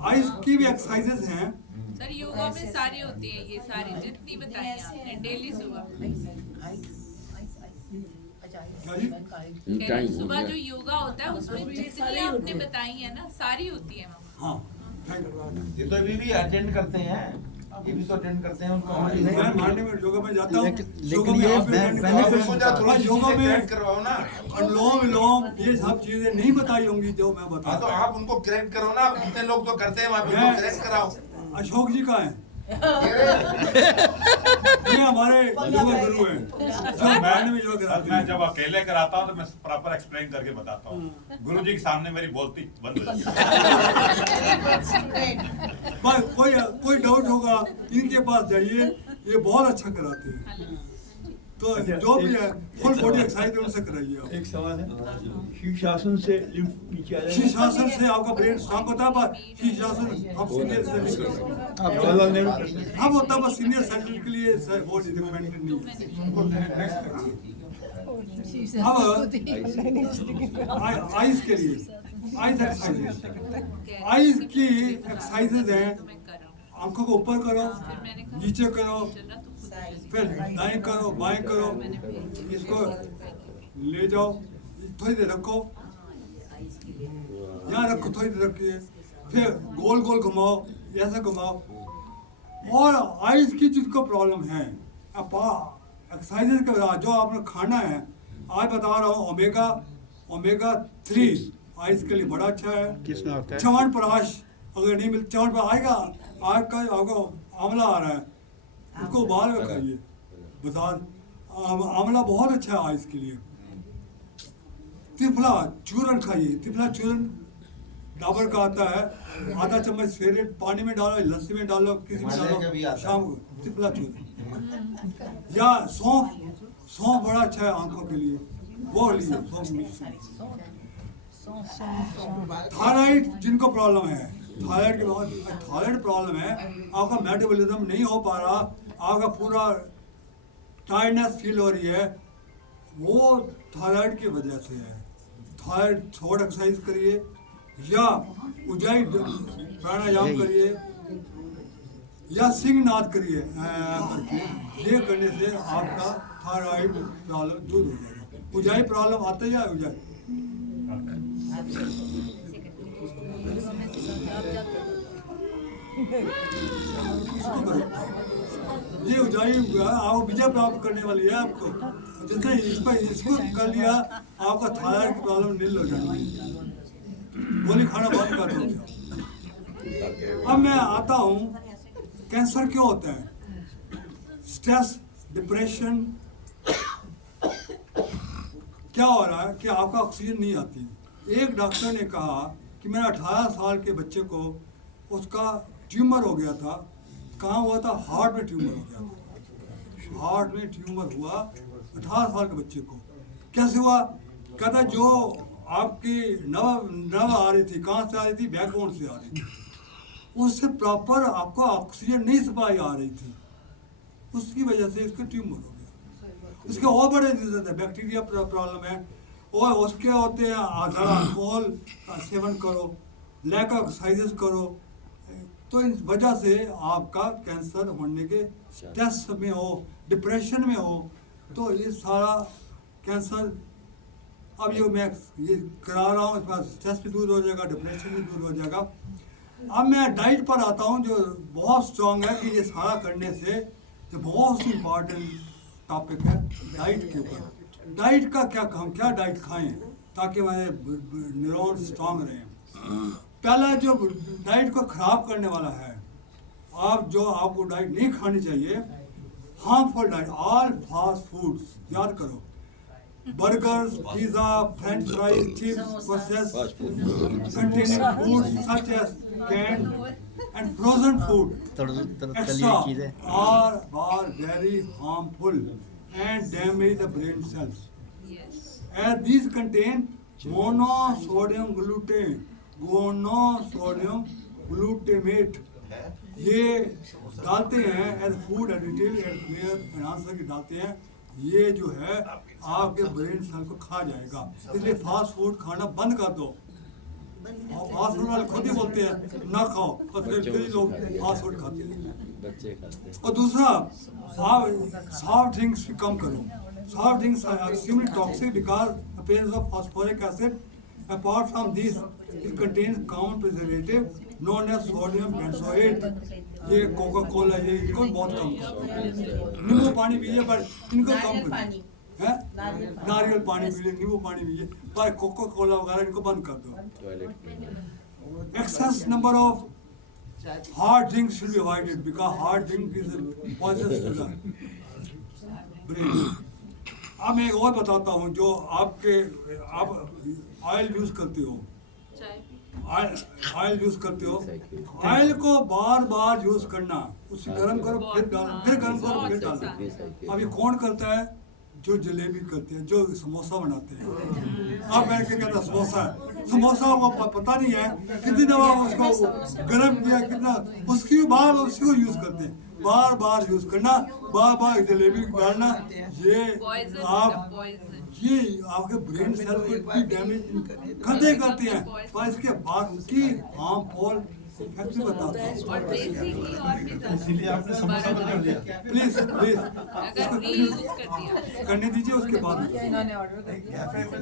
आइस की भी एक्सरसाइजेस हैं। सर योगा में सारी होती है, ये सारी जितनी बताई आपने डेली सुबह। क्या जी? कह रही हूँ, सुबह जो योगा होता है उसमें जितनी आपने बताई है ना सारी होती है मामा। हाँ, थैंक यू। ये तो अभी भी अटेंड करते हैं, ये भी तो अटेंड करते हैं उनको हमारी मैं मॉर्निंग में योगा में जाता हूँ। लेकिन योगा में ये आप भी attend benefit- करो। उनको जरा थोड़ी सी योगा चीजें में correct करवाओ ना। अनुलोम विलोम ये सब चीजें नहीं बताई होंगी जो मैं हाँ बता तो आप उनको करेक्ट करो ना, कितने लोग तो करते हैं वहाँ पे, मैं- उनको करेक्ट कराओ। अशोक जी का है, ये ये हमारे योगा गुरु हैं जो बैंड में योगा कराते मैं हैं। जब अकेले कराता हूँ तो मैं प्रॉपर एक्सप्लेन करके बताता हूँ। गुरुजी के सामने मेरी बोलती बंद हो जाती है। स्टूडेंट पर कोई डाउट होगा इनके पास जाइए, ये बहुत अच्छा कराते हैं। तो जो भी है फुल बॉडी एक्सरसाइज उनसे कराइए आप। एक सवाल है, शीर्षासन से लिम्फ नीचे आ जाएगा। शीर्षासन से आपका ब्रेन स्ट्रांग होता है, पर शीर्षासन हम सीनियर से नहीं कर सकते। जवाहरलाल नेहरू हम होता है बस सीनियर सेंटर के लिए सर वो रिकमेंडेड नहीं है। अब आइज के लिए आइज एक्सरसाइज, आइज की एक्सरसाइजेज हैं। तो मैं कर रहा हूँ। आंखों को ऊपर करो, फिर मैंने कहा नीचे करो, चल रहा तो खुद फिर दाएं करो, बाएं करो, इसको ले जाओ, थोड़ी देर रखो, यहाँ रखो, थोड़ी देर रखिए, फिर गोल गोल घुमाओ, ऐसा घुमाओ। और आइज की जिसको प्रॉब्लम है, अब एक्सरसाइजेज के बाद जो आपने खाना है, आज बता रहा हूँ ओमेगा 3 आइज के लिए बड़ा अच्छा है। किसमें होता है? च्यवनप्राश अगर नहीं मिल, च्यवनप्राश आएगा, आग का आपका आंवला आ रहा है, उसको उबाल कर खाइए। बाजार आंवला बहुत अच्छा है आइस के लिए। त्रिफला चूरन खाइए, त्रिफला चूरन डाबर का आता है, आधा चम्मच सवेरे पानी में डालो, लस्सी में डालो, किसी में मसाले का भी डालो, आता है। शाम को त्रिफला चूरन। या सौंफ बड़ा अच्छा है आंखों के लिए, वो लीजिए सौंफ। थायराइड जिनको प्रॉब्लम है, थायराइड के बाद थायराइड प्रॉब्लम है, आपका मेटाबॉलिज्म नहीं हो पा रहा, आपका पूरा टायर्डनेस फील हो रही है, वो थायराइड की वजह से है। थायराइड थोड़ा एक्सरसाइज करिए या उजाई प्राणायाम करिए या सिंहनाद करिए करके, ये करने से आपका थायराइड प्रॉब्लम दूर हो जाएगा। उजाई प्रॉब्लम आता है या उजाई इसको करो। ये उजाई आपको विजय प्राप्त करने वाली है आपको। जिसने इसको कर लिया, आपका थायराइड की प्रॉब्लम नील हो जाएगी, गोली खाना बंद कर दोगे। अब मैं आता हूँ, कैंसर क्यों होता है? स्ट्रेस, डिप्रेशन, क्या हो रहा है कि आपका ऑक्सीजन नहीं आती। एक डॉक्टर ने कहा कि मेरा 18 साल के बच्चे को उसका ट्यूमर हो गया था। कहाँ हुआ था? हार्ट में ट्यूमर हो गया था। हार्ट में ट्यूमर हुआ 18 साल के बच्चे को। कैसे हुआ? कहता जो आपकी नव आ रही थी, कहाँ से आ रही थी? बैकबोन से आ रही थी, उससे प्रॉपर आपको ऑक्सीजन नहीं सप्लाई आ रही थी, उसकी वजह से इसका ट्यूमर हो गया। इसके और बड़े रीजन है, बैक्टीरिया प्रॉब्लम है, और उसके होते हैं ज़्यादा अल्कोहल का सेवन करो, लैक ऑफ एक्सरसाइजेस करो, तो इस वजह से आपका कैंसर होने के स्ट्रेस में हो, डिप्रेशन में हो, तो ये सारा कैंसर। अब ये मैं ये करा रहा हूँ, इस बार स्ट्रेस भी दूर हो जाएगा, डिप्रेशन भी दूर हो जाएगा। अब मैं डाइट पर आता हूँ, जो बहुत स्ट्रॉन्ग है कि ये सारा करने से, जो बहुत ही इम्पॉर्टेंट टॉपिक है डाइट के ऊपर। डाइट का क्या काम, क्या डाइट खाएं ताकि हमारे न्यूरॉन स्ट्रॉन्ग रहें। पहला जो डाइट को खराब करने वाला है, आपको डाइट नहीं खानी चाहिए, harmful diet, all fast foods. याद करो, burgers, pizza, French fries, chips, processed containing foods such as canned and frozen food extra are very harmful and damage the brain cells, Yes. as these contain monosodium glutamate। ये डालते हैं as food additive and flavour enhancer की डालते हैं, ये जो है आपके ब्रेन सेल को खा जाएगा। इसलिए फास्ट फूड खाना बंद कर दो। फास्ट फूड वाले खुद ही बोलते हैं ना खाओ, और फिर लोग फास्ट फूड खाते हैं। बच्चे खाते हैं। और दूसरा, सॉफ्ट ड्रिंक्स भी कम करो। soft drinks are extremely toxic because the presence of phosphoric acid. Apart from this, it contains common preservative known as sodium benzoate. ये कोका कोला ये इनको बहुत कम करो, नींबू पानी पीजिए पर इनको कम नारियल करो, पानी। हैं? नारियल पानी। नारियल पानी पीजिए, नींबू पानी पीजिए, पर कोका कोला वगैरह इनको बंद कर दो। Excess number of hard drinks should be avoided because hard drink is poisonous to the brain. अब मैं एक और बताता हूँ जो आपके आप ऑयल यूज करते हो, ऑयल यूज करते हो, ऑयल को बार बार यूज करना, उसे गर्म करो फिर डालो, फिर गर्म करो फिर डालो। अब ये कौन करता है? जो जलेबी करते हैं, जो समोसा बनाते हैं। अब मैं क्या कहता समोसा है, समोसा को पता नहीं है कितनी दफा उसको गर्म किया कितना, उसकी बार उसी को यूज करते हैं, बार बार यूज करना, बार बार जलेबी डालना, ये आप ये आपके ब्रेन सेल को इतनी डैमेज करते हैं। पर इसके बाद की हार्मफुल इफेक्ट भी बताता हूँ। और देसी घी और भी इसीलिए आपने समोसा बंद कर दिया। प्लीज प्लीज अगर घी यूज कर दिया करने दीजिए, उसके बाद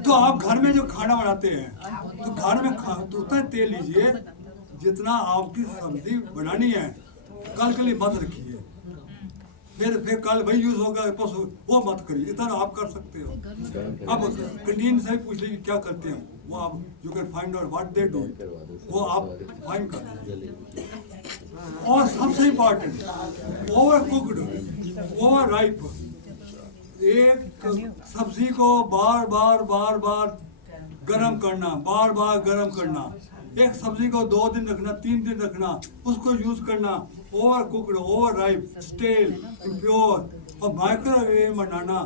तो आप घर में जो खाना बनाते हैं तो घर में तो उतना तेल लीजिए जितना आपकी सब्जी बनानी है, कल के लिए मत रखिए, फिर कल वही यूज होगा, परसों वो मत करिए, इतना आप कर सकते हो। अब कैंटीन से भी पूछ लीजिए क्या करते हैं वो, आप you can find out what they do, वो आप फाइंड कर। और सबसे important over cooked, over ripe, एक सब्जी को बार बार गरम करना, बार बार गरम करना, एक सब्जी को 2 दिन रखना, 3 दिन रखना, उसको यूज करना, overcooked, overripe, stale, impure और माइक्रोवेव में बनाना,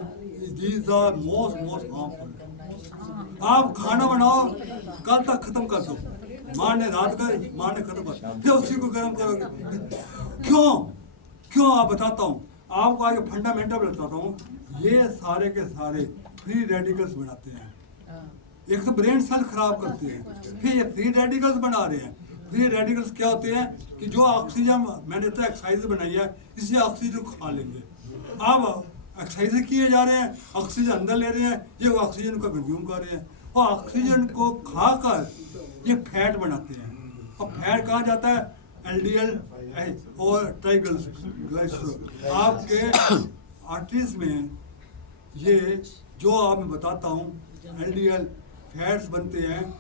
दीज आर मोस्ट हार्मफुल। आप खाना बनाओ, कल तक खत्म कर दो, माँ ने रात का माँ ने खत्म कर, फिर उसी को गर्म करोगे। क्यों आप बताता हूँ आपको, आगे फंडामेंटल बताता हूँ। ये सारे के सारे फ्री रेडिकल्स बनाते हैं, एक तो ब्रेन सेल खराब करते हैं, फिर ये फ्री रेडिकल्स बना रहे हैं। फ्री रेडिकल्स क्या होते हैं कि जो ऑक्सीजन, मैंने तो एक्सरसाइज बनाई है, इसी ऑक्सीजन को खा लेंगे। अब एक्सरसाइज किए जा रहे हैं, ऑक्सीजन अंदर ले रहे हैं, ये ऑक्सीजन को कंज्यूम कर रहे हैं, और ऑक्सीजन को खाकर ये फैट बनाते हैं, और फैट कहाँ जाता है? LDL और ट्राइग्लिसराइड आपके आर्टरीज में। ये जो आप मैं बताता हूँ, LDL फैट्स बनते हैं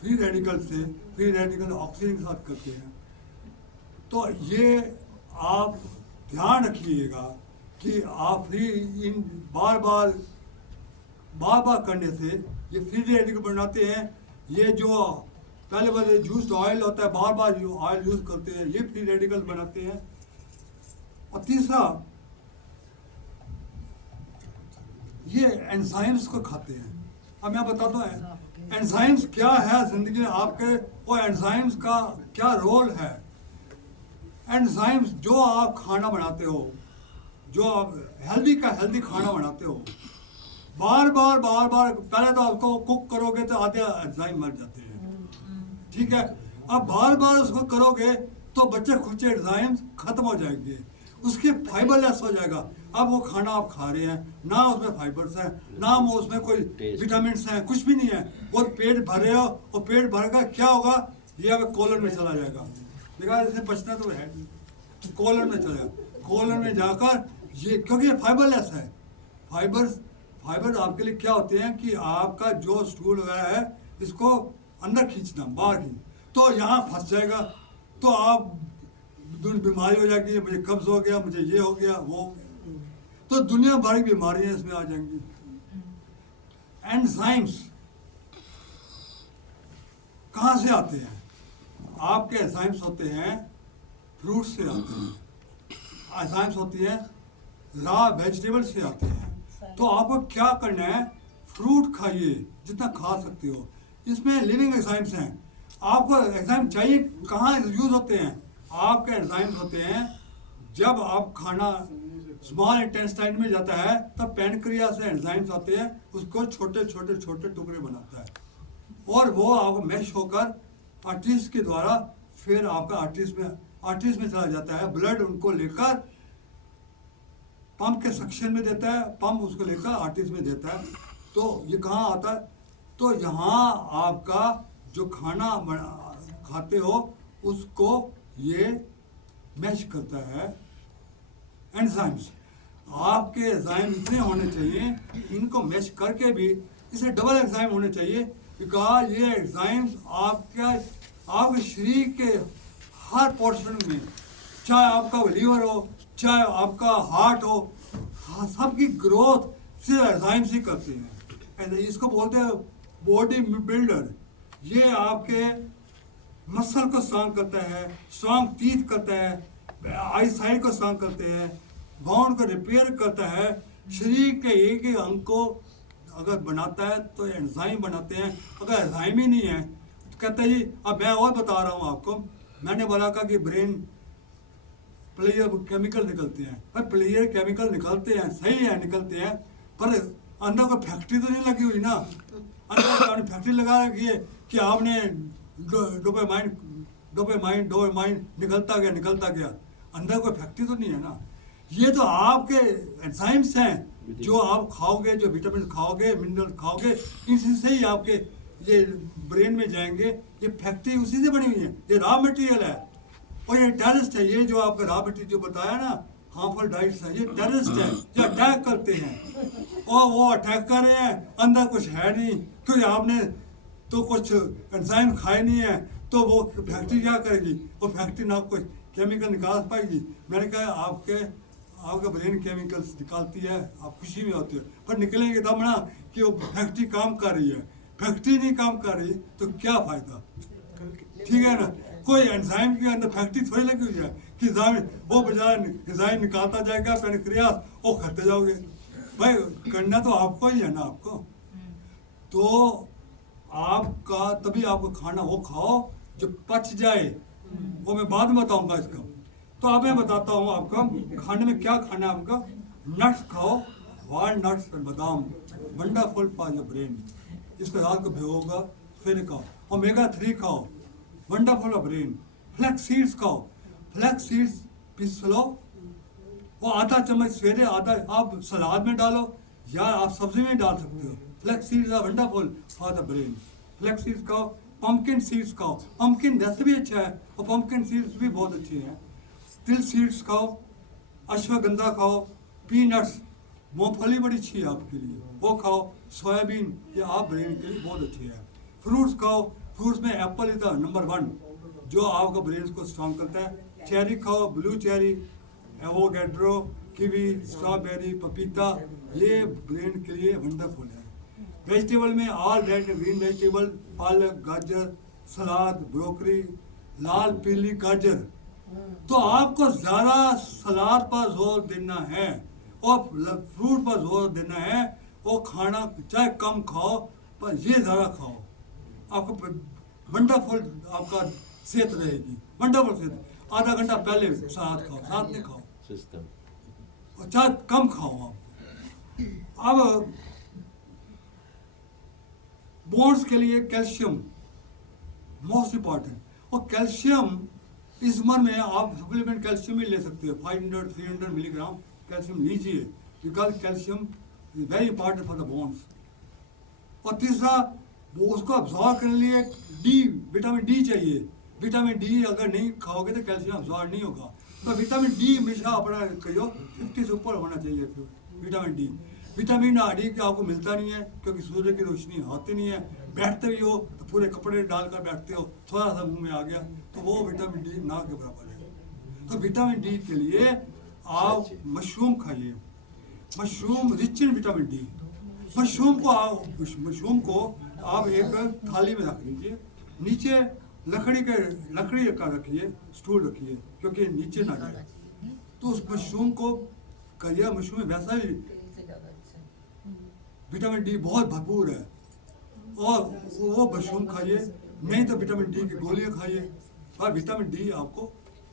फ्री रेडिकल से, फ्री रेडिकल ऑक्सीजन के साथ करते हैं। तो ये आप ध्यान रखिएगा कि आप फ्री इन बार बार करने से ये फ्री रेडिकल बनाते हैं। ये जो पहले वाले जूस्ड ऑयल होता है, बार बार ऑयल यूज करते हैं, ये फ्री रेडिकल बनाते हैं। और तीसरा, ये एंजाइम्स को खाते हैं। अब मैं बताता हूँ एंजाइम्स क्या है जिंदगी में आपके, और एंजाइम्स का क्या रोल है। एंजाइम्स जो आप खाना बनाते हो, जो आप हेल्दी खाना बनाते हो, बार बार पहले तो आपको कुक करोगे तो आधे एंजाइम मर जाते हैं, ठीक है। अब बार बार उसको करोगे तो बच्चे खुचे एंजाइम्स खत्म हो जाएंगे, उसके फाइबरलेस हो जाएगा। अब वो खाना आप खा रहे हैं, ना उसमें फाइबर्स हैं, ना उसमें कोई विटामिन्स हैं, कुछ भी नहीं है, और पेट भर रहे हो, और पेट भरकर क्या होगा? ये अब कोलन में चला जाएगा। देखा, इससे बचना तो है, कोलन में चलेगा, कोलन में जाकर ये, क्योंकि ये फाइबरलेस है। फाइबर आपके लिए क्या होते हैं कि आपका जो स्टूल वगैरह है, इसको अंदर खींचना, बाहर खींच, तो यहाँ फंस जाएगा, तो आप बीमारी हो जाएगी, मुझे कब्ज हो गया, मुझे ये हो गया, वो हो गया, तो दुनिया भर की बीमारियां इसमें आ जाएंगी। एंजाइम्स कहाँ से आते हैं? आपके एंजाइम्स होते हैं फ्रूट से आते हैं, एंजाइम्स होती हैं रॉ वेजिटेबल से आते हैं। तो आपको क्या करना है? फ्रूट खाइए जितना खा सकते हो, इसमें लिविंग एंजाइम्स हैं। आपको एंजाइम चाहिए कहाँ यूज होते हैं? आपके एंजाइम्स होते हैं जब आप खाना स्मॉल इंटेस्टाइन में जाता है, तब पैनक्रियास से एंजाइम्स आते हैं, उसको छोटे टुकड़े बनाता है, और वो आपको मैश होकर आर्टरीज के द्वारा फिर आपका आर्टरीज में चला जाता है। ब्लड उनको लेकर पंप के सक्शन में देता है, पंप उसको लेकर आर्टिस्ट में देता है। तो ये कहाँ आता है? तो यहाँ आपका जो खाना खाते हो उसको ये मैश करता है एंजाइम्स। आपके एंजाइम इतने होने चाहिए, इनको मैश करके भी इसे डबल एंजाइम होने चाहिए, बिकॉज ये एंजाइम आपके शरीर के हर पोर्शन में, चाहे आपका लीवर हो, चाहे आपका हार्ट हो, सबकी ग्रोथ सिर्फ एंजाइम से करते हैं। इसको बोलते हैं बॉडी बिल्डर। ये आपके मसल को स्ट्रांग करता है, स्ट्रांग टीथ करता है, आई साइड को स्ट्रांग करते हैं, बाउंड को रिपेयर करता है। शरीर के एक एक अंग को अगर बनाता है तो एंजाइम बनाते हैं। अगर एंजाइम ही नहीं है तो कहते हैं जी, अब मैं और बता रहा हूँ आपको, मैंने बोला था कि ब्रेन प्लेयर केमिकल निकलते हैं, पर प्लेयर केमिकल निकलते हैं, सही है निकलते हैं, पर अंदर कोई फैक्ट्री तो नहीं लगी हुई ना। अंदर फैक्ट्री लगा रखी है कि आपने डोपामाइन निकलता गया, अंदर कोई फैक्ट्री तो नहीं है ना। ये तो आपके एंजाइम्स हैं जो आप खाओगे, जो विटामिन खाओगे, मिनरल खाओगे, इसी से ही आपके ये ब्रेन में जाएंगे। ये फैक्ट्री उसी से बनी हुई है, ये रॉ मटेरियल है। और ये टेररिस्ट है, ये जो आपका रॉ मटेरियल जो बताया ना, हार्मफुल डाइट्स है, ये टेररिस्ट है, ये अटैक करते हैं। और वो अटैक कर रहे हैं, अंदर कुछ है नहीं, क्योंकि आपने तो कुछ एंजाइम खाए नहीं है, तो वो फैक्ट्री क्या करेगी? वो फैक्ट्री ना कुछ केमिकल निकाल पाएगी। मैंने कहा आपका ब्रेन केमिकल्स निकालती है, आप खुशी में होते हो, पर निकलेंगे तब ना कि वो फैक्ट्री काम कर रही है। फैक्ट्री नहीं काम कर रही तो क्या फायदा? ठीक है ना। कोई एंजाइम के अंदर फैक्ट्री थोड़ी लगी हुई है कि वो बेचारा एंजाइम निकालता जाएगा, पैनक्रियास वो खाते जाओगे। भाई करना तो आपको ही है ना। आपको तो आपका तभी आपको खाना वो खाओ जो पच जाए, वो मैं बाद में बताऊंगा इसका। तो अब मैं बताता हूँ आपका खाने में क्या खाना है। आपका नट्स खाओ, वॉलनट्स और बादाम, वंडरफुल फॉर योर ब्रेन। इसको रात को भिगोगा फिर खाओ। ओमेगा 3 खाओ, wonderful for brain. Flax seeds खाओ, फ्लैक्स सीड्स पीस लो, वो आधा चम्मच सवेरे, आधा आप सलाद में डालो या आप सब्जी में डाल सकते हो। Flax seeds are wonderful for the brain. Flax seeds खाओ, पंपकिन सीड्स खाओ, पंपकिन वैसे भी अच्छा है और पंपकिन सीड्स भी बहुत अच्छे हैं। तिल सीड्स खाओ, अश्वगंधा खाओ, पीनट्स, मूंगफली बड़ी अच्छी है आपके लिए, वो खाओ। सोयाबीन, ये आप ब्रेन के लिए बहुत अच्छे हैं। फ्रूट्स खाओ, फ्रूट्स में एप्पल इज द नंबर 1 जो आपका ब्रेन को स्ट्रॉन्ग करता है। चेरी खाओ, blue cherry, avocado, kiwi, strawberry, पपीता, ये ब्रेन के लिए वंडरफुल है। वेजिटेबल में ऑल रेड ग्रीन वेजिटेबल, पालक, गाजर, सलाद, ब्रोकली, लाल पीली गाजर। तो आपको ज़्यादा सलाद पर जोर देना है और फ्रूट पर जोर देना है। वो खाना चाहे कम खाओ पर ये ज़्यादा खाओ, आपको वंडरफुल आपका सेहत रहेगी, वंडरफुल सेहत। आधा घंटा पहले सलाद खाओ, साथ में खाओ, और चाहे कम खाओ आप। अब बोन्स के लिए कैल्शियम मोस्ट इम्पॉर्टेंट। और कैल्शियम इस उम्र में आप सप्लीमेंट कैल्शियम ही ले सकते हो, 500-300 मिलीग्राम कैल्शियम लीजिए, because calcium is very important for the bones. और तीसरा, वो उसको अब्जॉर्ब करने लिए विटामिन डी चाहिए। विटामिन डी अगर नहीं खाओगे तो कैल्शियम अब्जॉर्ब नहीं होगा। तो विटामिन डी हमेशा अपना कहियो 50 से ऊपर होना चाहिए। फिर विटामिन डी का आपको मिलता नहीं है क्योंकि सूर्य की रोशनी आती नहीं है। बैठते भी हो तो पूरे कपड़े डालकर बैठते हो, थोड़ा सा मुंह में आ गया तो वो विटामिन डी ना के बराबर है। तो विटामिन डी के लिए आप मशरूम खाइए, mushroom rich in vitamin D. Mushroom को आप एक थाली में रख लीजिए, नीचे लकड़ी का रखिए, स्टूल रखिए क्योंकि नीचे ना जाए। तो उस मशरूम को करिए, मशरूम में वैसा ही विटामिन डी बहुत भरपूर है और वो मशरूम खाइए, नहीं तो विटामिन डी की गोलियां खाइए। और विटामिन डी आपको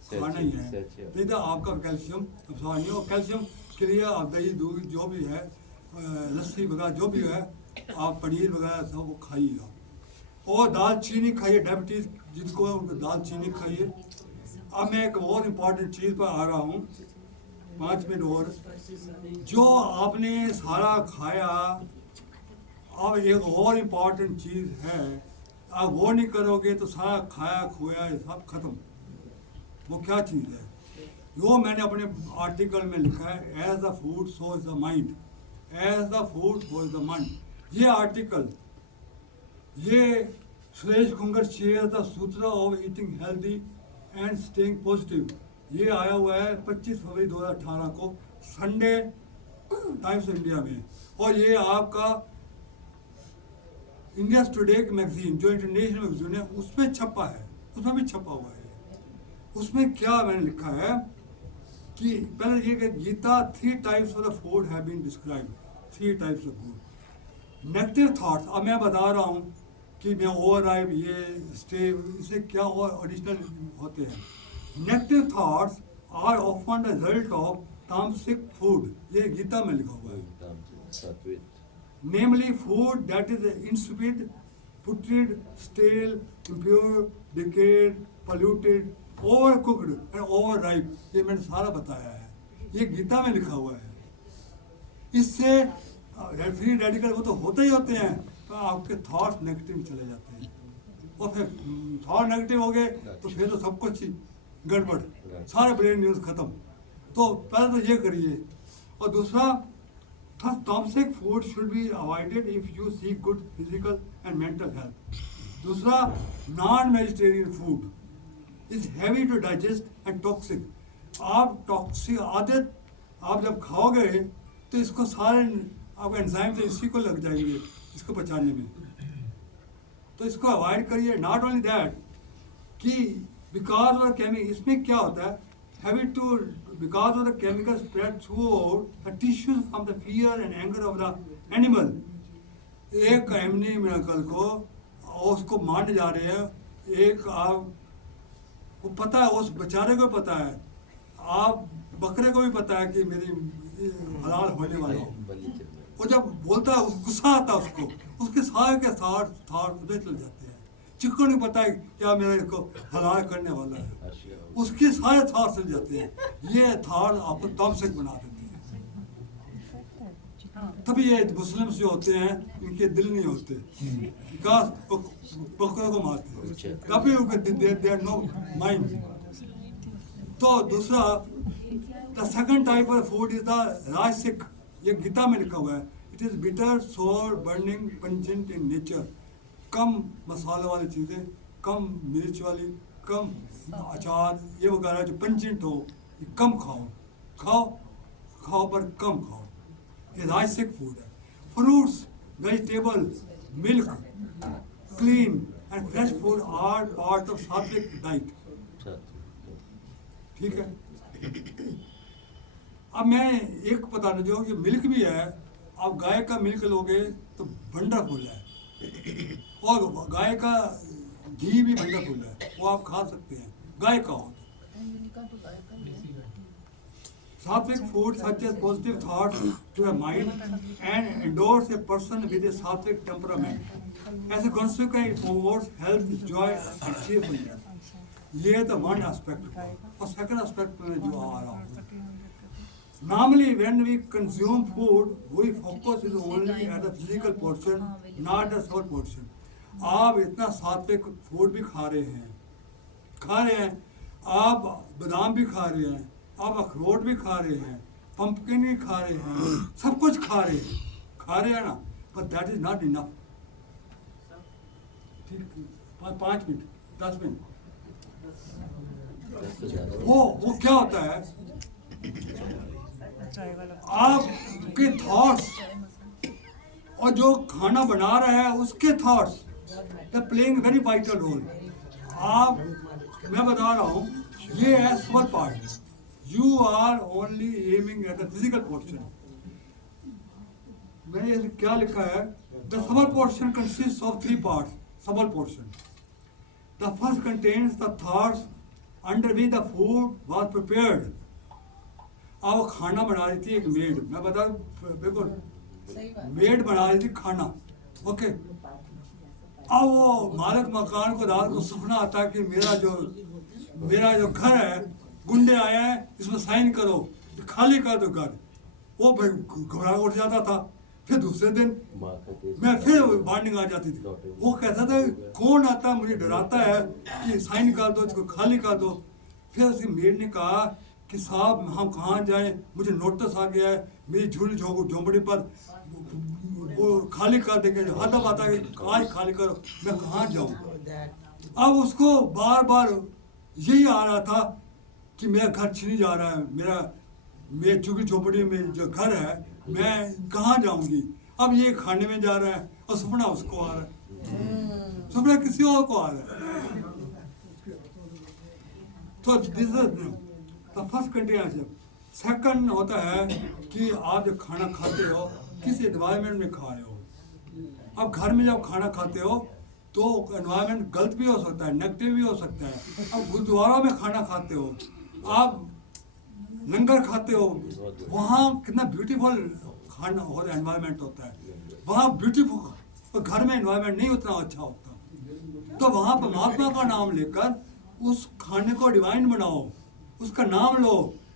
खाना ही है, नहीं तो आपका कैल्शियम अब्सॉर्ब नहीं हो। कैल्शियम के लिए आप दही दूध जो भी है, लस्सी वगैरह जो भी है, आप पनीर वगैरह सब वो खाइएगा। और दाल चीनी खाइए, डायबिटीज़ जिनको है उनको दाल चीनी खाइए। अब मैं एक बहुत इंपॉर्टेंट चीज़ पर आ रहा हूँ 5 मिनट और, जो आपने सारा खाया, अब एक और इम्पॉर्टेंट चीज़ है, आप वो नहीं करोगे तो सारा खाया खोया ये सब खत्म। वो क्या चीज़ है? वो मैंने अपने आर्टिकल में लिखा है, as the food so is the mind, as the food so is the mind. ये आर्टिकल, ये Suresh Kungar share the sutra of eating healthy and staying positive, ये आया हुआ है 25 फरवरी 2018 को संडे टाइम्स इंडिया में। और ये आपका इंडिया टुडे मैगजीन, जो इंटरनेशनल मैगजीन है, उसमें छपा है, उसमें भी छपा हुआ है। उसमें क्या मैंने लिखा है कि पहले ये कि Gita 3 types of the food have been described, 3 types of food. Negative thoughts, अब मैं बता रहा हूँ कि मैं ओवर आइव ये स्टे, इससे क्या और एडिशनल होते हैं। Negative thoughts are often the result of tamasic food, ये गीता में लिखा हुआ है। Namely, food that is insipid, putrid, stale, impure, decayed, polluted, overcooked and overripe, ये मैंने सारा बताया है, ये गीता में लिखा हुआ है। इससे फ्री रेडिकल वो तो होते ही होते हैं, तो आपके थॉट्स नेगेटिव चले जाते हैं, और फिर थॉट नेगेटिव हो गए तो फिर तो सब कुछ ही गड़बड़, सारे ब्रेन न्यूज खत्म। तो पहले तो ये करिए। और दूसरा, thus toxic food should be avoided if you seek good physical and mental health. दूसरा, non-vegetarian food is heavy to digest and toxic. आप टॉक्सिक आदत आप जब खाओगे तो इसको सारे आपका एंजाइम तो इसी को लग जाएंगे इसको पचाने में, तो इसको अवॉइड करिए। नॉट ओनली दैट कि बिकॉज ऑफ केमिकल, इसमें क्या होता है, heavy to because of the chemical spread throughout the tissues from the fear and anger of the animal. एक एनिमल को उसको मारने जा रहे हैं, एक आप वो पता है, उस बेचारे को पता है, आप बकरे को भी पता है कि मेरी हलाल होने वाला हो। वो जब बोलता है गुस्सा आता है उसको, उसके सारे के थाट उधर चल जाते हैं। चिक्को नहीं पता है क्या मेरा इसको हलाल करने वाला है, उसके सारे थाट चल जाते हैं। ये थाट आपको तामसिक बना देते हैं। तभी ये मुस्लिम जो होते हैं इनके दिल नहीं होते, बिकॉज बकरों को मारते हैं, तभी उनके दे आर नो माइंड। तो दूसरा, the second type of food is the rajasic, ये गीता में लिखा हुआ है। It is bitter, sour, burning, pungent in nature. कम मसाले वाली चीज़ें, कम मिर्च वाली, कम अचार ये वगैरह जो पंजेंट हो, ये कम खाओ पर कम खाओ। ये राजसिक फूड है। Fruits, vegetables, milk, clean and fresh food are part of sattvic diet. ठीक है। अब मैं एक बताना जो ये मिल्क भी है, आप गाय का मिल्क लोगे तो वंडरफुल है, और गाय का घी भी वंडरफुल है, वो आप खा सकते हैं, गाय का हो। Sattvic food such as positive thoughts to the mind and endorse a person with a sattvic temperament. As a consequence, it promotes health, joy and cheerfulness. ये तो one aspect हुआ, और second aspect में जो आ रहा हूँ। Normally, when we consume food, we focus is only at the physical portion, not the soul portion. आप इतना सात्विक फूड भी खा रहे हैं, आप बादाम भी खा रहे हैं, आप अखरोट भी खा रहे हैं, पंपकिन भी खा रहे हैं, सब कुछ खा रहे हैं ना, पर दैट इज नॉट इनफ। ठीक, 5 मिनट 10 मिनट, वो क्या होता है, आपके थॉट्स और जो खाना बना रहा है उसके thoughts playing very vital role. आप, मैं बता रहा हूँ, ये है soul part. You are only aiming at the physical portion. मैंने ये क्या लिखा है, the subtle portion consist of 3 parts. Subtle portion, the first contains the thoughts under which the food was prepared. अब खाना बना रही थी एक मेड, मैं बता बिल्कुल मेड बना रही थी खाना, ओके। अब वो मालिक मकान को रात को सपना आता है कि मेरा जो घर है, गुंडे आए हैं, इसमें साइन करो, खाली कर दो घर। वो भाई घबरा उठ जाता था। फिर दूसरे दिन मैं फिर वार्निंग आ जाती थी। वो कहता था कौन आता मुझे डराता है कि साइन कर दो, इसको खाली कर दो। फिर उसकी मेड ने कहा कि साहब हम कहाँ जाएं, मुझे नोटिस आ गया है मेरी झूली झोंपड़ी पर वो खाली कर देंगे। हद आता है कि आज खाली करो, मैं कहाँ जाऊँ। अब उसको बार बार यही आ रहा था कि मेरा घर छिन जा रहा है, मेरे झुग्गी झोपड़ी में जो घर है मैं कहाँ जाऊंगी। अब ये खाने में जा रहा है और सपना उसको आ रहा है, सपना किसी और को आ रहा है। तो this is the first condition. Second होता है कि आप जब खाना खाते हो किस एनवायरनमेंट में खा रहे हो। अब घर में जब खाना खाते हो तो एनवायरनमेंट गलत भी हो सकता है, नेगेटिव भी हो सकता है। अब गुरुद्वारा में खाना खाते हो, आप लंगर खाते हो, वहाँ कितना ब्यूटीफुल खाना और एनवायरनमेंट होता है, वहाँ ब्यूटीफुल। घर में एनवायरनमेंट नहीं उतना अच्छा होता। तो वहाँ परमात्मा का नाम लेकर उस खाने को डिवाइन बनाओ, उसका नाम लो,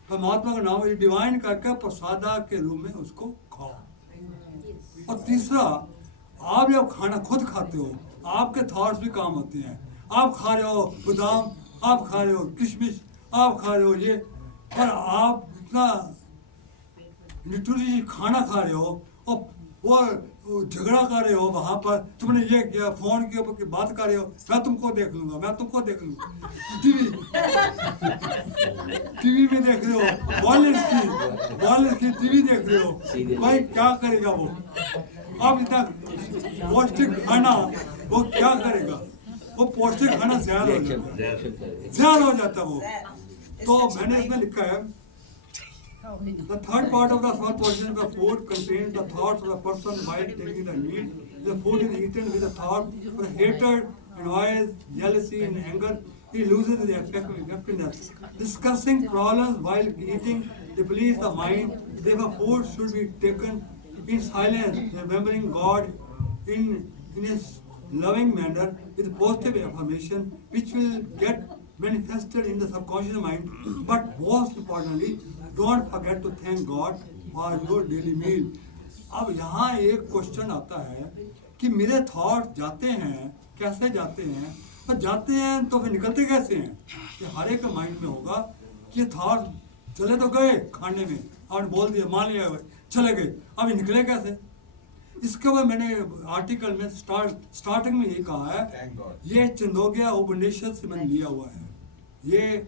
परमात्मा का नाम डिवाइन करके प्रसादा के रूप में उसको खाओ। और तीसरा, आप जब खाना खुद खाते हो आपके थॉट्स भी काम होते हैं। आप खा रहे हो बादाम, आप खा रहे हो किशमिश, आप खा रहे हो ये, पर आप इतना न्यूट्रिशियस खाना खा रहे हो और वो झगड़ा कर रहे हो वहाँ पर, तुमने ये किया, फोन के ऊपर बात कर रहे हो, मैं तुमको देख लूंगा, मैं तुमको देख लूंगा। टीवी में देख रहे हो, वायलेंस की टीवी देख रहे हो। भाई क्या करेगा वो। अब इतना पौष्टिक खाना वो क्या करेगा, वो पौष्टिक खाना ज़्यादा हो जाता वो। तो मैंने इसमें लिखा है the third part of the small portion of the food contains the thoughts of the person while taking the meal. The food is eaten with the thought of hatred, envy, jealousy, and anger. He loses the effectiveness. Discussing problems while eating depletes the mind. Therefore, food should be taken in silence, remembering God in His loving manner with positive affirmation, which will get manifested in the subconscious mind. But most importantly, don't forget to thank God for your daily meal. अब यहाँ एक question आता है कि मेरे thought जाते हैं, कैसे जाते हैं, और जाते हैं तो फिर निकलते कैसे हैं। ये हर एक माइंड में होगा कि थॉट चले तो गए खाने में और बोल दिया, मान लिया चले गए, अब ये निकले कैसे। इसके बाद मैंने आर्टिकल में स्टार्टिंग में ये कहा है, ये चिंदोग्या उपनिषद से मैंने लिया हुआ है। ये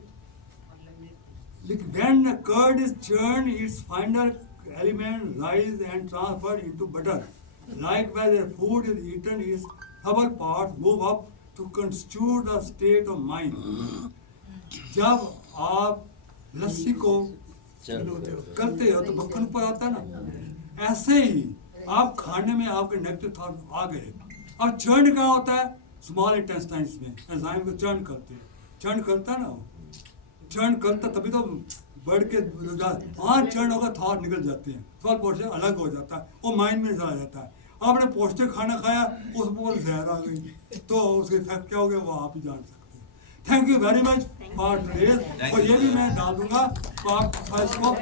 when the curd is churned, its finer elements rise and transfer into butter. Likewise, the food is eaten, its subtle parts move up to constitute the state of mind. जब आप लस्सी को करते हो तो बक्कन पर आता है ना, ऐसे ही आप खाने में आपके नेगेटिव थॉट आ गए। अब चर्न कहाँ होता है, स्मॉल इंटेस्टाइन्स में एंजाइम को चर्न करते हैं, चर्न करता है ना वो, चर्न करता तभी तो बढ़ के वहाँ चर्न होगा, थॉट निकल जाते हैं, थॉट पोर्शन अलग हो जाता है, वो माइंड में चला जाता है। आपने पौष्टिक खाना खाया, उसमें जहर आ गई, तो उसके इफेक्ट क्या हो गया वो आप ही जान सकते हैं। Thank you very much for today. और ये भी मैं डाल दूंगा तो आप इसको